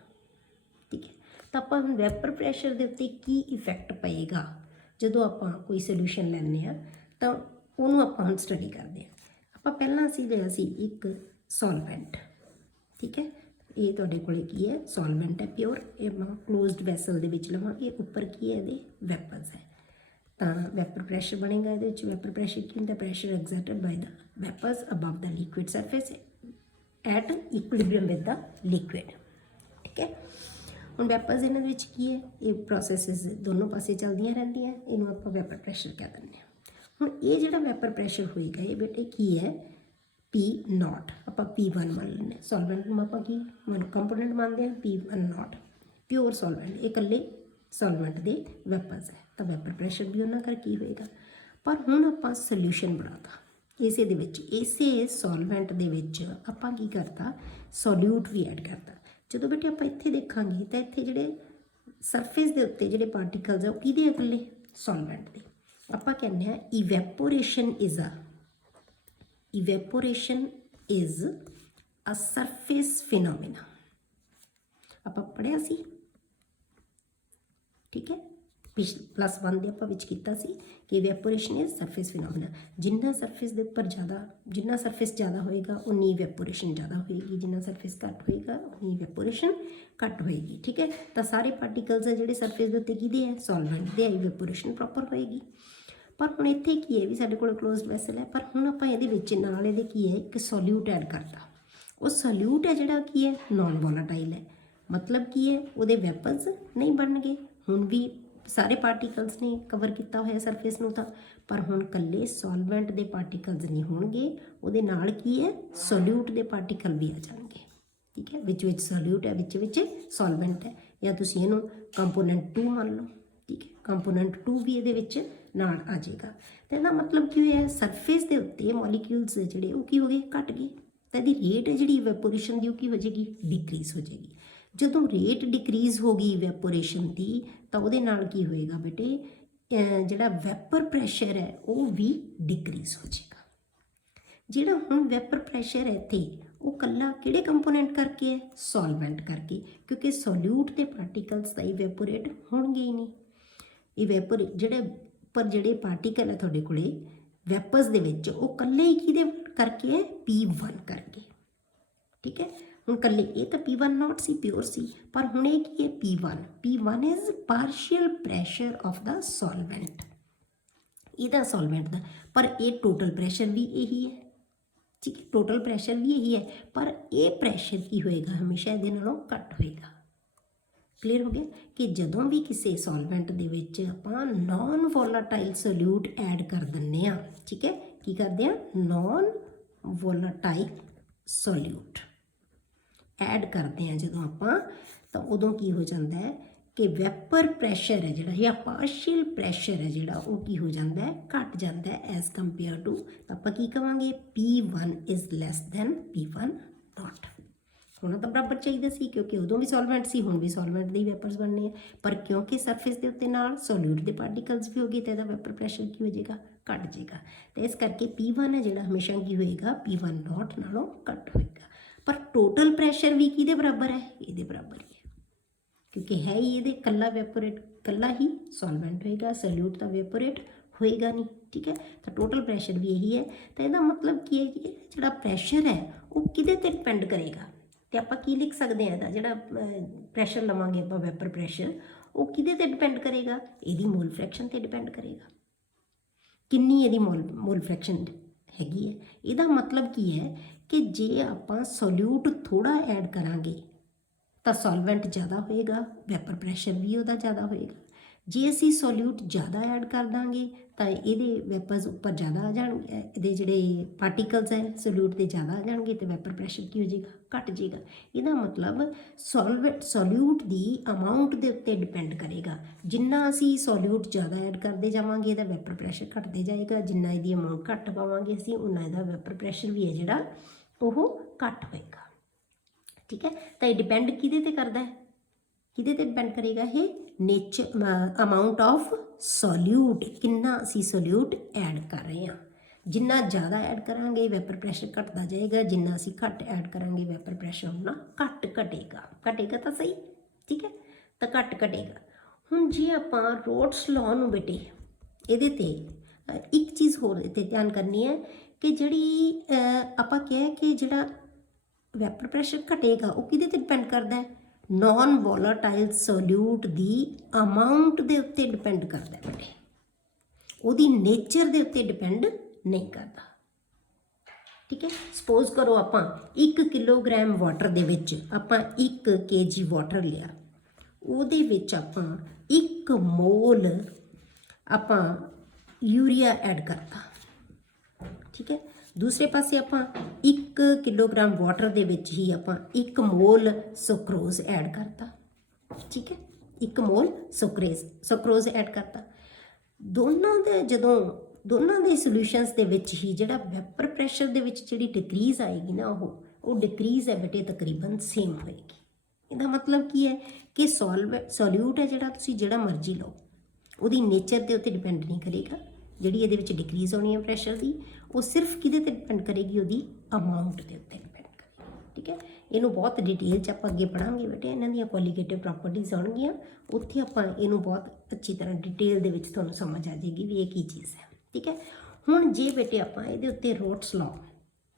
ਠੀਕ ਹੈ, ਤਾਂ ਆਪਾਂ ਹੁਣ ਵੈਪਰ ਪ੍ਰੈਸ਼ਰ ਦੇ ਉੱਤੇ ਕੀ ਇਫੈਕਟ ਪਏਗਾ ਜਦੋਂ ਆਪਾਂ ਕੋਈ ਸੋਲਿਊਸ਼ਨ ਲੈਂਦੇ ਹਾਂ, ਤਾਂ ਉਹਨੂੰ ਆਪਾਂ ਹੁਣ ਸਟੱਡੀ ਕਰਦੇ ਹਾਂ। ਆਪਾਂ ਪਹਿਲਾਂ ਅਸੀਂ ਲਿਆ ਸੀ ਇੱਕ ਸੋਲਵੈਂਟ। ਠੀਕ ਹੈ, ਇਹ ਤੁਹਾਡੇ ਕੋਲ ਕੀ ਹੈ? ਸੋਲਵੈਂਟ ਹੈ ਪਿਓਰ। ਇਹ ਆਪਾਂ ਕਲੋਜ਼ਡ ਵੈਸਲ ਦੇ ਵਿੱਚ ਲਵਾਂਗੇ। ਉੱਪਰ ਕੀ ਹੈ? ਇਹਦੇ ਵੈਪਰਸ ਹੈ। ਤਾਂ ਵੈਪਰ ਪ੍ਰੈਸ਼ਰ ਬਣੇਗਾ ਇਹਦੇ ਵਿੱਚ। ਵੈਪਰ ਪ੍ਰੈਸ਼ਰ ਕੀ ਹੁੰਦਾ? Pressure exerted by the vapours above the liquid surface at equilibrium with the liquid. ਠੀਕ ਹੈ, ਹੁਣ ਵੈਪਰਸ ਇਹਨਾਂ ਦੇ ਵਿੱਚ ਕੀ ਹੈ, ਇਹ ਪ੍ਰੋਸੈਸਿਸ ਦੋਨੋਂ ਪਾਸੇ ਚੱਲਦੀਆਂ ਰਹਿੰਦੀਆਂ, ਇਹਨੂੰ ਆਪਾਂ ਵੈਪਰ ਪ੍ਰੈਸ਼ਰ ਕਹਿ ਦਿੰਦੇ ਹਾਂ। ਹੁਣ ਇਹ ਜਿਹੜਾ ਵੈਪਰ ਪ੍ਰੈਸ਼ਰ ਹੋਏਗਾ ਇਹ ਬੇਟੇ ਕੀ ਹੈ, P0 ਆਪਾਂ P1 ਮੰਨ ਲੈਂਦੇ ਹਾਂ। ਸੋਲਵੈਂਟ ਨੂੰ ਆਪਾਂ ਕੀ ਕੰਪੋਨੈਂਟ ਮੰਨਦੇ ਹਾਂ, P1 ਪਿਓਰ ਸੋਲਵੈਂਟ, ਇਹ ਇਕੱਲੇ ਸੋਲਵੈਂਟ ਦੇ ਵੈਪਰਸ ਹੈ, ਤਾਂ ਵੈਪਰ ਪ੍ਰੈਸ਼ਰ ਵੀ ਉਹਨਾਂ ਕਰਕੇ ਹੋਏਗਾ। ਪਰ ਹੁਣ ਆਪਾਂ ਸੋਲਿਊਸ਼ਨ ਬਣਾਤਾ ਇਸੇ ਦੇ ਵਿੱਚ, ਇਸੇ ਸੋਲਵੈਂਟ ਦੇ ਵਿੱਚ ਆਪਾਂ ਕੀ ਕਰਤਾ, ਸੋਲਿਊਟ ਵੀ ਐਡ ਕਰਤਾ। ਜਦੋਂ ਬੇਟੇ ਆਪਾਂ ਇੱਥੇ ਦੇਖਾਂਗੇ ਤਾਂ ਇੱਥੇ ਜਿਹੜੇ ਸਰਫੇਸ ਦੇ ਉੱਤੇ ਜਿਹੜੇ ਪਾਰਟੀਕਲਸ ਆ ਉਹ ਕਿਹਦੇ ਇਕੱਲੇ ਸੋਲਵੈਂਟ ਦੇ। ਆਪਾਂ ਕਹਿੰਦੇ ਆ ਇਵੈਪੋਰੇਸ਼ਨ ਇਜ਼ ਅ ਸਰਫੇਸ ਫਿਨੋਮੀਨਾ, ਆਪਾਂ ਪੜ੍ਹਿਆ ਸੀ, ਠੀਕ ਹੈ, +1 ਦੇ ਆਪਾਂ ਵਿੱਚ ਕੀਤਾ ਸੀ ਕਿ ਇਵੈਪੋਰੇਸ਼ਨ ਇਜ਼ ਸਰਫੇਸ ਫਿਨੋਮੀਨਾ। ਜਿੰਨਾ ਸਰਫੇਸ ਦੇ ਉੱਪਰ ਜਿੰਨਾ ਸਰਫੇਸ ਜ਼ਿਆਦਾ ਹੋਏਗਾ ਉਨੀ ਇਵੈਪੋਰੇਸ਼ਨ ਜ਼ਿਆਦਾ ਹੋਏਗੀ, ਜਿੰਨਾ ਸਰਫੇਸ ਘੱਟ ਹੋਏਗਾ ਉਨੀ ਇਵੈਪੋਰੇਸ਼ਨ ਘੱਟ ਹੋਏਗੀ, ਠੀਕ ਹੈ। ਤਾਂ ਸਾਰੇ ਪਾਰਟੀਕਲਸ ਆ ਜਿਹੜੇ ਸਰਫੇਸ ਦੇ ਉੱਤੇ ਕਿਹਦੇ ਹੈ, ਸੋਲਵੈਂਟ ਦੇ, ਇਵੈਪੋਰੇਸ਼ਨ ਪ੍ਰੋਪਰ ਹੋਏਗੀ। ਪਰ ਹੁਣ ਇੱਥੇ ਕੀ ਹੈ ਵੀ ਸਾਡੇ ਕੋਲ ਕਲੋਜ਼ਡ ਵੈਸਲ ਹੈ, ਪਰ ਹੁਣ ਆਪਾਂ ਇਹਦੇ ਵਿੱਚ ਨਾਲ ਇਹਦੇ ਕੀ ਹੈ, ਇੱਕ ਸੋਲਿਊਟ ਐਡ ਕਰਤਾ। ਉਹ ਸੋਲਿਊਟ ਹੈ ਜਿਹੜਾ ਕੀ ਹੈ, ਨੋਨ ਵੋਲਾਟਾਈਲ ਹੈ, ਮਤਲਬ ਕੀ ਹੈ, ਉਹਦੇ ਵੈਪਰਸ ਨਹੀਂ ਬਣਨਗੇ। ਹੁਣ ਵੀ ਸਾਰੇ ਪਾਰਟੀਕਲਸ ਨੇ ਕਵਰ ਕੀਤਾ ਹੋਇਆ ਸਰਫੇਸ ਨੂੰ ਤਾਂ, ਪਰ ਹੁਣ ਇਕੱਲੇ ਸੋਲਵੈਂਟ ਦੇ ਪਾਰਟੀਕਲਸ ਨਹੀਂ ਹੋਣਗੇ, ਉਹਦੇ ਨਾਲ ਕੀ ਹੈ, ਸੋਲਿਊਟ ਦੇ ਪਾਰਟੀਕਲ ਵੀ ਆ ਜਾਣਗੇ, ਠੀਕ ਹੈ। ਵਿੱਚ ਸੋਲਿਊਟ ਹੈ, ਵਿੱਚ ਸੋਲਵੈਂਟ ਹੈ, ਜਾਂ ਤੁਸੀਂ ਇਹਨੂੰ ਕੰਪੋਨੈਂਟ 2 ਮੰਨ ਲਓ, ਠੀਕ ਹੈ। ਕੰਪੋਨੈਂਟ 2 ਵੀ ਇਹਦੇ ਵਿੱਚ ਨਾਲ ਆ ਜਾਏਗਾ। ਤਾਂ ਇਹਦਾ ਮਤਲਬ ਕੀ ਹੋਇਆ, ਸਰਫੇਸ ਦੇ ਉੱਤੇ ਮੋਲੀਕਿਊਲਸ ਜਿਹੜੇ ਉਹ ਕੀ ਹੋ ਗਏ, ਘਟ ਗਏ, ਤਾਂ ਇਹਦੀ ਰੇਟ ਹੈ ਜਿਹੜੀ ਇਵੈਪੋਰੇਸ਼ਨ ਦੀ ਉਹ ਕੀ ਹੋ ਜਾਏਗੀ, ਡਿਕਰੀਜ਼ ਹੋ ਜਾਏਗੀ। ਜਦੋਂ ਰੇਟ ਡਿਕਰੀਜ਼ ਹੋ ਗਈ ਇਵੈਪੋਰੇਸ਼ਨ ਦੀ, ਤਾਂ ਉਹਦੇ ਨਾਲ ਕੀ ਹੋਏਗਾ ਬੇਟੇ, ਜਿਹੜਾ ਵੈਪਰ ਪ੍ਰੈਸ਼ਰ ਹੈ ਉਹ ਵੀ ਡਿਕਰੀਜ਼ ਹੋ ਜਾਏਗਾ। ਜਿਹੜਾ ਹੁਣ ਵੈਪਰ ਪ੍ਰੈਸ਼ਰ ਹੈ ਇੱਥੇ ਉਹ ਕੱਲਾ ਕਿਹੜੇ ਕੰਪੋਨੈਂਟ ਕਰਕੇ ਹੈ, ਸੋਲਵੈਂਟ ਕਰਕੇ, ਕਿਉਂਕਿ ਸੋਲਿਊਟ ਦੇ ਪਾਰਟੀਕਲਸ ਤਾਂ ਇਵੈਪੋਰੇਟ ਹੋਣਗੇ ਹੀ ਨਹੀਂ। ਜਿਹੜੇ ਪਾਰਟੀਕਲ ਹੈ ਤੁਹਾਡੇ ਕੋਲੇ ਵੈਪਰਸ ਦੇ ਵਿੱਚ, ਉਹ ਕੱਲੇ ਹੀ ਕਿਹਦੇ ਕਰਕੇ ਹੈ, P1 ਕਰਕੇ, ਠੀਕ ਹੈ। ਹੁਣ ਕੱਲੇ ਇਹ ਤਾਂ P1 ਨੋਟ ਸੀ, ਪਿਓਰ ਸੀ, ਪਰ ਹੁਣ ਇਹ ਕੀ ਹੈ, P1 ਇਜ਼ ਪਾਰਸ਼ੀਅਲ ਪ੍ਰੈਸ਼ਰ ਆਫ ਦਾ ਸੋਲਵੈਂਟ, ਇਹਦਾ ਸੋਲਵੈਂਟ ਦਾ, ਪਰ ਇਹ ਟੋਟਲ ਪ੍ਰੈਸ਼ਰ ਵੀ ਇਹੀ ਹੈ, ਠੀਕ ਹੈ, ਟੋਟਲ ਪ੍ਰੈਸ਼ਰ ਵੀ ਇਹੀ ਹੈ, ਪਰ ਇਹ ਪ੍ਰੈਸ਼ਰ ਕੀ ਹੋਏਗਾ, ਹਮੇਸ਼ਾ ਇਹਦੇ ਨਾਲੋਂ ਘੱਟ ਹੋਏਗਾ। ਕਲੀਅਰ ਹੋ ਗਿਆ ਕਿ ਜਦੋਂ ਵੀ ਕਿਸੇ ਸੋਲਵੈਂਟ ਦੇ ਵਿੱਚ ਆਪਾਂ ਨੋਨ ਵੋਲਾਟਾਈਲ ਸੋਲਿਊਟ ਐਡ ਕਰ ਦਿੰਦੇ ਹਾਂ, ਠੀਕ ਹੈ, ਕੀ ਕਰਦੇ ਹਾਂ, ਨੋਨ ਵੋਲਾਟਾਈਲ ਸੋਲਿਊਟ ਐਡ ਕਰਦੇ ਹਾਂ ਜਦੋਂ ਆਪਾਂ, ਤਾਂ ਉਦੋਂ ਕੀ ਹੋ ਜਾਂਦਾ ਹੈ ਕਿ ਵੈਪਰ ਪ੍ਰੈਸ਼ਰ ਹੈ ਜਿਹੜਾ, ਜਾਂ ਪਾਰਸ਼ੀਅਲ ਪ੍ਰੈਸ਼ਰ ਹੈ ਜਿਹੜਾ, ਉਹ ਕੀ ਹੋ ਜਾਂਦਾ ਹੈ, ਘਟ ਜਾਂਦਾ ਹੈ ਐਜ਼ ਕੰਪੇਅਰ ਟੂ, ਤਾਂ ਆਪਾਂ ਕੀ ਕਵਾਂਗੇ, P1 is less than P1 note. ਹੋਣਾ ਤਾਂ ਬਰਾਬਰ ਚਾਹੀਦਾ ਸੀ, ਕਿਉਂਕਿ ਉਦੋਂ ਵੀ ਸੋਲਵੈਂਟ ਸੀ, ਹੁਣ ਵੀ ਸੋਲਵੈਂਟ ਦੇ ਵੈਪਰਸ ਬਣਨੇ ਆ, ਪਰ ਕਿਉਂਕਿ ਸਰਫੇਸ ਦੇ ਉੱਤੇ ਨਾਲ ਸੋਲਿਊਟ ਦੇ ਪਾਰਟੀਕਲਸ ਵੀ ਹੋ ਗਏ, ਤਾਂ ਇਹਦਾ ਵੈਪਰ ਪ੍ਰੈਸ਼ਰ ਕੀ ਹੋ ਜਾਏਗਾ, ਘਟ ਜਾਏਗਾ। ਤੇ ਇਸ ਕਰਕੇ P1 ਹੈ ਜਿਹੜਾ ਹਮੇਸ਼ਾ ਕੀ ਹੋਏਗਾ, P1 ਨੋਟ ਨਾਲੋਂ ਘੱਟ ਹੋਏਗਾ। ਪਰ ਟੋਟਲ ਪ੍ਰੈਸ਼ਰ ਵੀ ਕਿਹਦੇ ਬਰਾਬਰ ਹੈ, ਇਹਦੇ ਬਰਾਬਰ ਹੀ ਹੈ, ਕਿਉਂਕਿ ਹੈ ਹੀ ਇਹਦੇ ਕੱਲਾ ਵੈਪੋਰੇਟ, ਕੱਲਾ ਹੀ ਸੋਲਵੈਂਟ ਹੋਏਗਾ, ਸੋਲਿਊਟ ਤਾਂ ਵੈਪੋਰੇਟ ਹੋਏਗਾ ਨਹੀਂ, ਠੀਕ ਹੈ। ਤਾਂ ਟੋਟਲ ਪ੍ਰੈਸ਼ਰ ਵੀ ਇਹੀ ਹੈ। ਤਾਂ ਇਹਦਾ ਮਤਲਬ ਕੀ ਹੈ ਕਿ ਜਿਹੜਾ ਪ੍ਰੈਸ਼ਰ ਹੈ ਉਹ ਕਿਹਦੇ 'ਤੇ ਡਿਪੈਂਡ ਕਰੇਗਾ, ਤੇ ਆਪਾਂ ਕੀ ਲਿਖ ਸਕਦੇ ਹਾਂ, ਇਹਦਾ ਜਿਹੜਾ ਪ੍ਰੈਸ਼ਰ ਲਵਾਂਗੇ ਆਪਾਂ ਵੈਪਰ ਪ੍ਰੈਸ਼ਰ, ਉਹ ਕਿਹਦੇ 'ਤੇ ਡਿਪੈਂਡ ਕਰੇਗਾ, ਇਹਦੀ ਮੋਲ ਫ੍ਰੈਕਸ਼ਨ 'ਤੇ ਡਿਪੈਂਡ ਕਰੇਗਾ, ਕਿੰਨੀ ਇਹਦੀ ਮੋਲ ਫ੍ਰੈਕਸ਼ਨ ਹੈਗੀ ਹੈ। ਇਹਦਾ ਮਤਲਬ ਕੀ ਹੈ ਕਿ ਜੇ ਆਪਾਂ ਸੋਲਿਊਟ ਥੋੜਾ ਐਡ ਕਰਾਂਗੇ ਤਾਂ ਸੋਲਵੈਂਟ ਜ਼ਿਆਦਾ ਹੋਏਗਾ, ਵੈਪਰ ਪ੍ਰੈਸ਼ਰ ਵੀ ਉਹਦਾ ਜ਼ਿਆਦਾ ਹੋਏਗਾ। ਜੇ ਅਸੀਂ ਸੋਲਿਊਟ ਜ਼ਿਆਦਾ ਐਡ ਕਰ ਦਾਂਗੇ ਤਾਂ ਇਹਦੇ ਵੈਪਰਸ ਉੱਪਰ ਜ਼ਿਆਦਾ ਆ ਜਾਣਗੇ, ਇਹਦੇ ਜਿਹੜੇ ਪਾਰਟੀਕਲਸ ਹੈ ਸੋਲਿਊਟ ਦੇ ਜ਼ਿਆਦਾ ਆ ਜਾਣਗੇ, ਤੇ ਵੈਪਰ ਪ੍ਰੈਸ਼ਰ ਕੀ ਹੋ ਜਾਏਗਾ, ਘਟ ਜਾਏਗਾ। ਇਹਦਾ ਮਤਲਬ ਸੋਲਿਊਟ ਦੀ ਅਮਾਊਂਟ ਦੇ ਉੱਤੇ ਡਿਪੈਂਡ ਕਰੇਗਾ। ਜਿੰਨਾ ਅਸੀਂ ਸੋਲਿਊਟ ਜ਼ਿਆਦਾ ਐਡ ਕਰਦੇ ਜਾਵਾਂਗੇ ਇਹਦਾ ਵੈਪਰ ਪ੍ਰੈਸ਼ਰ ਘਟਦੇ ਜਾਏਗਾ, ਜਿੰਨਾ ਇਹਦੀ ਅਮਾਊਂਟ ਘੱਟ ਪਾਵਾਂਗੇ ਅਸੀਂ, ਉਨਾ ਇਹਦਾ ਵੈਪਰ ਪ੍ਰੈਸ਼ਰ ਵੀ ਹੈ ਜਿਹੜਾ ਉਹ ਘੱਟ ਹੋਏਗਾ, ਠੀਕ ਹੈ। ਤਾਂ ਇਹ ਡਿਪੈਂਡ ਕਿਹਦੇ 'ਤੇ ਕਰਦਾ ਹੈ, ਕਿਹਦੇ 'ਤੇ ਡਿਪੈਂਡ ਕਰੇਗਾ, ਇਹ ਅਮਾਊਂਟ ਆਫ ਸੋਲਿਊਟ, ਕਿੰਨਾ ਅਸੀਂ ਸੋਲਿਊਟ ਐਡ ਕਰ ਰਹੇ ਹਾਂ। ਜਿੰਨਾ ਜ਼ਿਆਦਾ ਐਡ ਕਰਾਂਗੇ ਵੈਪਰ ਪ੍ਰੈਸ਼ਰ ਘਟਦਾ ਜਾਏਗਾ, ਜਿੰਨਾ ਅਸੀਂ ਘੱਟ ਐਡ ਕਰਾਂਗੇ ਵੈਪਰ ਪ੍ਰੈਸ਼ਰ ਉਨਾ ਘਟੇਗਾ ਤਾਂ ਸਹੀ, ਠੀਕ ਹੈ, ਤਾਂ ਘਟੇਗਾ। ਹੁਣ ਜੇ ਆਪਾਂ ਰੋਡਸ ਲਾਅ ਨੂੰ ਬੇਟੇ ਇਹਦੇ 'ਤੇ ਇੱਕ ਚੀਜ਼ ਹੋਰ ਇੱਥੇ ਧਿਆਨ ਕਰਨੀ ਹੈ ਕਿ ਜਿਹੜੀ ਆਪਾਂ ਕਿਹਾ ਕਿ ਜਿਹੜਾ ਵੈਪਰ ਪ੍ਰੈਸ਼ਰ ਘਟੇਗਾ ਉਹ ਕਿਹਦੇ 'ਤੇ ਡਿਪੈਂਡ ਕਰਦਾ ਹੈ, ਨੋਨ ਵੋਲਾਟਾਈਲ ਸੋਲਿਊਟ ਦੀ ਅਮਾਊਂਟ ਦੇ ਉੱਤੇ ਡਿਪੈਂਡ ਕਰਦਾ ਹੈ ਬੇਟੇ, ਉਹਦੀ ਨੇਚਰ ਦੇ ਉੱਤੇ ਡਿਪੈਂਡ ਨਹੀਂ ਕਰਦਾ, ਠੀਕ ਹੈ। ਸਪੋਜ਼ ਕਰੋ ਆਪਾਂ 1 ਕਿਲੋਗ੍ਰਾਮ ਵਾਟਰ ਦੇ ਵਿੱਚ ਆਪਾਂ 1 kg ਵਾਟਰ ਲਿਆ, ਉਹਦੇ ਵਿੱਚ ਆਪਾਂ 1 ਮੋਲ ਆਪਾਂ यूरिया ऐड करता, ठीक है। दूसरे पासे ਆਪਾਂ 1 किलोग्राम वाटर ਦੇ ਵਿੱਚ ਹੀ ਆਪਾਂ 1 ਮੋਲ ਸੁਕਰੋਜ਼ ਐਡ ਕਰਤਾ, ਠੀਕ ਹੈ। 1 ਮੋਲ ਸੁਕਰੋਜ਼ ਐਡ ਕਰਤਾ। ਦੋਨਾਂ ਦੇ ਸੋਲੂਸ਼ਨਸ ਦੇ ਵਿੱਚ ਹੀ ਜਿਹੜਾ ਵੈਪਰ ਪ੍ਰੈਸ਼ਰ ਦੇ ਵਿੱਚ ਜਿਹੜੀ ਡਿਕਰੀਜ਼ ਆਏਗੀ ਨਾ ਉਹ ਡਿਕਰੀਜ਼ ਹੈ ਬੇਟੇ ਤਕਰੀਬਨ ਸੇਮ ਹੋਏਗੀ। ਇਹਦਾ ਮਤਲਬ ਕੀ ਹੈ ਕਿ ਸੋਲਿਊਟ ਹੈ ਜਿਹੜਾ ਤੁਸੀਂ ਜਿਹੜਾ ਮਰਜ਼ੀ ਲਓ ਉਹਦੀ ਨੇਚਰ ਦੇ ਉੱਤੇ ਡਿਪੈਂਡ ਨਹੀਂ ਕਰੇਗਾ। ਜਿਹੜੀ ਇਹਦੇ ਵਿੱਚ ਡਿਕਰੀਜ਼ ਹੋਣੀ ਹੈ ਪ੍ਰੈਸ਼ਰ ਦੀ ਉਹ ਸਿਰਫ ਕਿਹਦੇ ਤੇ ਡਿਪੈਂਡ ਕਰੇਗੀ, ਉਹਦੀ ਅਮਾਊਂਟ ਦੇ ਉੱਤੇ ਡਿਪੈਂਡ ਕਰੇਗੀ, ਠੀਕ ਹੈ। ਇਹਨੂੰ ਬਹੁਤ ਡਿਟੇਲ 'ਚ ਆਪਾਂ ਅੱਗੇ ਪੜ੍ਹਾਂਗੇ ਬੇਟੇ, ਇਹਨਾਂ ਦੀਆਂ ਕੁਆਲੀਟੇਟਿਵ ਪ੍ਰੋਪਰਟੀਜ਼ ਆਉਣਗੀਆਂ, ਉੱਥੇ ਆਪਾਂ ਇਹਨੂੰ ਬਹੁਤ ਅੱਛੀ ਤਰ੍ਹਾਂ ਡਿਟੇਲ ਦੇ ਵਿੱਚ ਤੁਹਾਨੂੰ ਸਮਝ ਆ ਜਾਏਗੀ ਵੀ ਇਹ ਕੀ ਚੀਜ਼ ਹੈ, ਠੀਕ ਹੈ। ਹੁਣ ਜੇ ਬੇਟੇ ਆਪਾਂ ਇਹਦੇ ਉੱਤੇ ਰੋਟਸ ਲਾਅ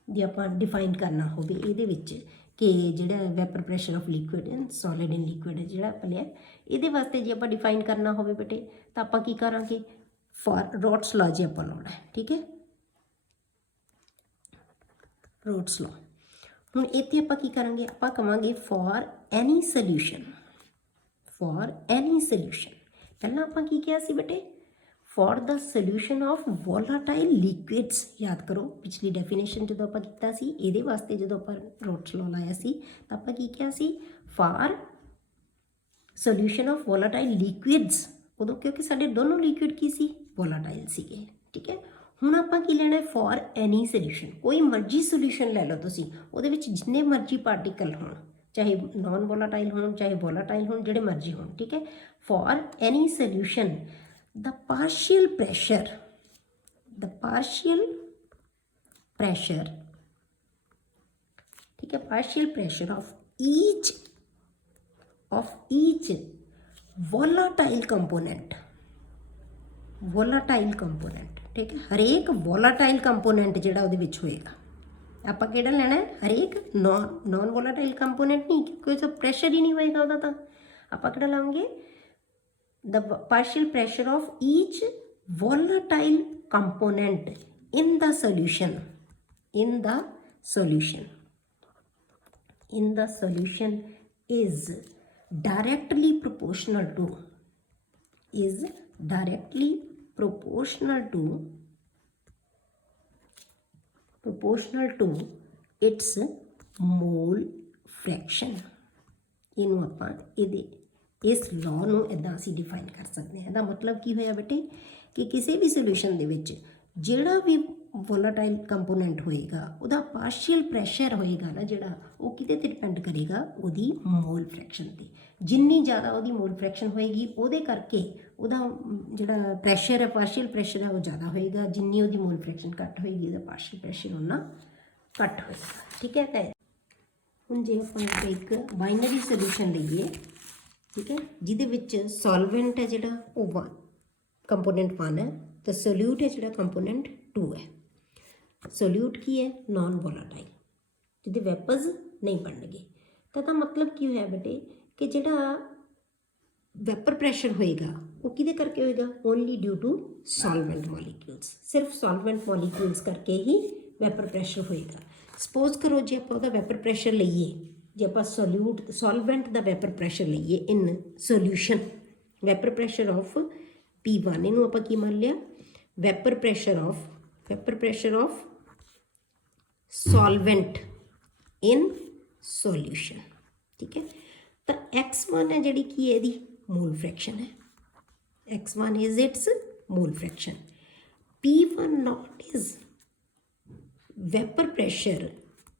ਜੇ ਆਪਾਂ ਡਿਫਾਈਨ ਕਰਨਾ ਹੋਵੇ ਇਹਦੇ ਵਿੱਚ ਕਿ ਜਿਹੜਾ wiper pressure of liquid and solid in liquid ਜਿਹੜਾ ਆਪਾਂ ਲਿਆ, ਇਹਦੇ ਵਾਸਤੇ ਜੇ ਆਪਾਂ ਡਿਫਾਈਨ ਕਰਨਾ ਹੋਵੇ ਬੇਟੇ ਤਾਂ ਆਪਾਂ ਕੀ ਕਰਾਂਗੇ, ਫॉर ਰੋਟਸ ਲਾਅ ਜੇ ਆਪਾਂ ਲਾਉਣਾ ਹੈ, ਠੀਕ ਹੈ। ਰੋਟਸ ਲਾਅ ਹੁਣ ਇੱਥੇ ਆਪਾਂ ਕੀ ਕਰਾਂਗੇ, ਆਪਾਂ ਕਵਾਂਗੇ ਫॉर ਐਨੀ ਸੋਲਿਊਸ਼ਨ ਪਹਿਲਾਂ ਆਪਾਂ ਕੀ ਕਿਹਾ ਸੀ ਬੇਟੇ, for the solution of volatile liquids. याद करो पिछली डेफिनेशन जो आप किया सी ये वास्ते जो आप रोट्स लॉ लाया सी तो आप की क्या सी for solution of volatile liquids उदों क्योंकि साडे दोनों लिक्विड की सी वोलाटाइल सीगे, ठीक है। हुण आपां की लेना है फॉर एनी सोल्यूशन, कोई मर्जी सोल्यूशन ले लो तुसीं उहदे विच जिन्ने मर्जी पार्टिकल होण चाहे नॉन वोलाटाइल होण चाहे वोलाटाइल होण जिहड़े मर्जी होण, ठीक है। For any solution the partial pressure ठीक है, partial pressure of each volatile component, ठीक है। हर एक volatile component जिहड़ा उहदे विच होएगा ਆਪਾਂ ਕਿਹੜਾ ਲੈਣਾ ਹੈ, ਹਰੇਕ ਨॉन ਵੋਲਾਟਾਈਲ ਕੰਪੋਨੈਂਟ ਨਹੀਂ, ਕੋਈ ਤਾਂ ਪ੍ਰੈਸ਼ਰ ਹੀ ਨਹੀਂ ਹੋਏਗਾ ਉਹਦਾ, ਤਾਂ ਆਪਾਂ ਕਿਹੜਾ ਲਾਵਾਂਗੇ the partial pressure of each volatile component in the solution is directly proportional to its mole fraction। ਇਹਨੂੰ ਆਪਾਂ ਇਹਦੇ इस लॉ ਨੂੰ ਇੱਦਾਂ ਅਸੀਂ ਡਿਫਾਈਨ ਕਰ ਸਕਦੇ ਹਾਂ। ਇਹਦਾ ਮਤਲਬ ਕੀ ਹੋਇਆ ਬੇਟੇ ਕਿ ਕਿਸੇ ਵੀ ਸੋਲੂਸ਼ਨ ਦੇ ਵਿੱਚ ਜਿਹੜਾ ਵੀ ਵੋਲਾਟਾਈਲ ਕੰਪੋਨੈਂਟ ਹੋਏਗਾ ਉਹਦਾ ਪਾਰਸ਼ੀਅਲ ਪ੍ਰੈਸ਼ਰ ਹੋਏਗਾ ਨਾ ਜਿਹੜਾ ਉਹ ਕਿਤੇ ਤੇ ਡਿਪੈਂਡ ਕਰੇਗਾ ਉਹਦੀ ਮੋਲ ਫ੍ਰੈਕਸ਼ਨ ਤੇ। ਜਿੰਨੀ ਜ਼ਿਆਦਾ ਉਹਦੀ ਮੋਲ ਫ੍ਰੈਕਸ਼ਨ ਹੋਏਗੀ ਉਹਦੇ ਕਰਕੇ ਉਹਦਾ ਜਿਹੜਾ ਪ੍ਰੈਸ਼ਰ ਹੈ ਪਾਰਸ਼ੀਅਲ ਪ੍ਰੈਸ਼ਰ ਹੈ ਉਹ ਜ਼ਿਆਦਾ ਹੋਏਗਾ, ਜਿੰਨੀ ਉਹਦੀ ਮੋਲ ਫ੍ਰੈਕਸ਼ਨ ਘੱਟ ਹੋਏਗੀ ਉਹਦਾ ਪਾਰਸ਼ੀਅਲ ਪ੍ਰੈਸ਼ਰ ਉਨਾ ਘੱਟ ਹੋਏਗਾ, ਠੀਕ ਹੈ। ਤਾਂ ਹੁਣ ਜੇ ਆਪਾਂ ਇੱਕ ਬਾਈਨਰੀ ਸੋਲੂਸ਼ਨ ਲਈਏ, ठीक है, जिहदे विच सॉल्वेंट है जिहड़ा वो कंपोनेंट 1 है तो सोल्यूट है जिहड़ा कंपोनेंट 2 है। सोल्यूट की है नॉन वोलाटाइल जिहदे वेपर्स नहीं बनणगे, तो मतलब की होया बेटे कि जिहड़ा वेपर प्रैशर होएगा वो किहदे करके होएगा, only due to solvent molecules, सिर्फ सॉल्वेंट मॉलिक्यूल्स करके ही वेपर प्रैशर होएगा। सपोज करो जे आपां ओहदा वेपर प्रैशर लईए, जे आप सॉल्वेंट का वैपर प्रैशर लीए in solution, vapour pressure of P1 इनू आप की मान लिया vapour pressure of solvent in solution, ठीक है। तो x1 है जी की यदि मोल फ्रैक्शन है, x1 is it's mole fraction, P1 not is vapour pressure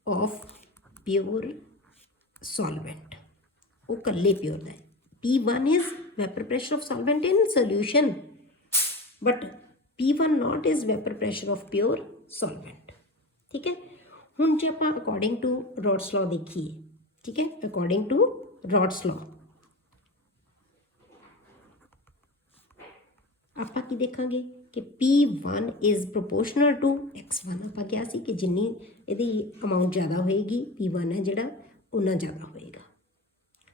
of pure solvent, वो कल्ले प्योर है। P1 is vapour pressure of solvent in solution but P1 not is vapour pressure of pure solvent, ठीक है। हुण जे आप according to rods law देखिए, ठीक है, अकॉर्डिंग टू रॉड्स लॉ आप की देखांगे कि P1 is proportional to x1। आप क्या सी कि जिन्नी इहदी अमाउंट ज़्यादा होएगी P1 है जिहड़ा उन्ना ज़्यादा होएगा,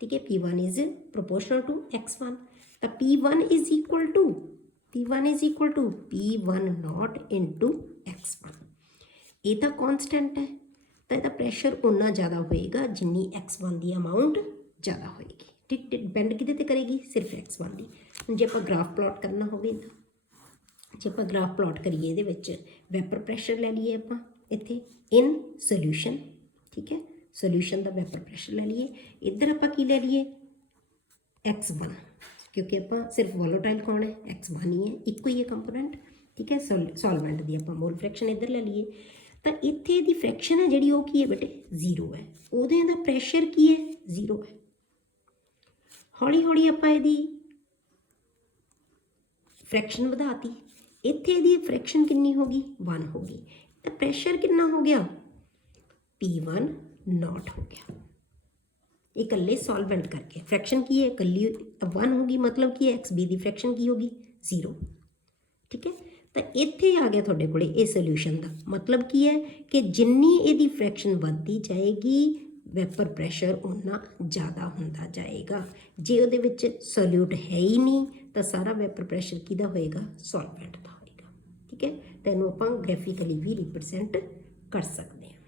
ठीक है। P1 is proportional to x1 तो P1 is equal to P1 not into x1। ये तो कॉन्सटेंट है तो यदा प्रैशर उन्ना ज़्यादा होएगा जिन्नी x1 की अमाउंट ज़्यादा होएगी, ਠੀਕ, ਡਿਪੈਂਡ ਕਿਹਦੇ ਤੇ ਕਰੇਗੀ, ਸਿਰਫ x1 ਦੀ। ਹੁਣ ਜੇ ਆਪਾਂ ਗ੍ਰਾਫ ਪਲਾਟ ਕਰਨਾ ਹੋਵੇ, ਜੇ ਆਪਾਂ ਗ੍ਰਾਫ ਪਲਾਟ ਕਰੀਏ ਇਹਦੇ ਵਿੱਚ ਵੈਪਰ ਪ੍ਰੈਸ਼ਰ ਲੈ ਲਈਏ ਆਪਾਂ ਇੱਥੇ ਇਨ ਸੋਲਿਊਸ਼ਨ, ਠੀਕ ਹੈ, ਸੋਲਿਊਸ਼ਨ ਦਾ ਵੈਪਰ ਪ੍ਰੈਸ਼ਰ ਲੈ ਲਈਏ, ਇੱਧਰ ਆਪਾਂ ਕੀ ਲੈ ਲਈਏ x1, ਕਿਉਂਕਿ ਆਪਾਂ ਸਿਰਫ ਵੋਲੋਟਾਈਲ ਕੌਣ ਹੈ, x1 ਹੀ ਹੈ, ਇੱਕੋ ਹੀ ਹੈ ਕੰਪੋਨੈਂਟ, ਠੀਕ ਹੈ। ਸੋਲਵੈਂਟ ਦੀ ਆਪਾਂ ਮੋਲ ਫ੍ਰੈਕਸ਼ਨ ਇੱਧਰ ਲੈ ਲਈਏ, ਤਾਂ ਇੱਥੇ ਇਹਦੀ ਫ੍ਰੈਕਸ਼ਨ ਹੈ ਜਿਹੜੀ ਉਹ ਕੀ ਹੈ ਬੇਟੇ, 0 ਹੈ, ਉਹਦੇ ਦਾ ਪ੍ਰੈਸ਼ਰ ਕੀ ਹੈ, 0 ਹੈ। ਹੌਲੀ ਹੌਲੀ ਆਪਾਂ ਇਹਦੀ ਫ੍ਰੈਕਸ਼ਨ ਵਧਾਤੀ, ਇੱਥੇ ਇਹਦੀ ਫ੍ਰੈਕਸ਼ਨ ਕਿੰਨੀ ਹੋ ਗਈ, 1 ਹੋ ਗਈ, ਤਾਂ ਪ੍ਰੈਸ਼ਰ ਕਿੰਨਾ ਹੋ ਗਿਆ, P1 ਨੋਟ ਹੋ ਗਿਆ। ਇਹ ਇਕੱਲੇ ਸੋਲਵੈਂਟ ਕਰਕੇ ਫ੍ਰੈਕਸ਼ਨ ਕੀ ਹੈ, ਇਕੱਲੀ 1 ਹੋ ਗਈ, ਮਤਲਬ ਕੀ ਹੈ XB ਦੀ ਫ੍ਰੈਕਸ਼ਨ ਕੀ ਹੋ ਗਈ, 0, ਠੀਕ ਹੈ। ਤਾਂ ਇੱਥੇ ਆ ਗਿਆ ਤੁਹਾਡੇ ਕੋਲੇ ਇਹ ਸੋਲਿਊਸ਼ਨ ਦਾ ਮਤਲਬ ਕੀ ਹੈ ਕਿ ਜਿੰਨੀ ਇਹਦੀ ਫ੍ਰੈਕਸ਼ਨ ਵੱਧਦੀ ਜਾਏਗੀ ਵੈਪਰ ਪ੍ਰੈਸ਼ਰ ਉਨਾ ਜ਼ਿਆਦਾ ਹੁੰਦਾ ਜਾਏਗਾ। ਜੇ ਉਹਦੇ ਵਿੱਚ ਸੋਲਿਊਟ ਹੈ ਹੀ ਨਹੀਂ ਤਾਂ ਸਾਰਾ ਵੈਪਰ ਪ੍ਰੈਸ਼ਰ ਕਿਹਦਾ ਹੋਏਗਾ, ਸੋਲਵੈਂਟ ਦਾ ਹੋਏਗਾ, ਠੀਕ ਹੈ। ਤੈਨੂੰ ਆਪਾਂ ਗ੍ਰਾਫਿਕਲੀ ਵੀ ਰਿਪਰੈਜ਼ੈਂਟ ਕਰ ਸਕਦੇ ਹਾਂ।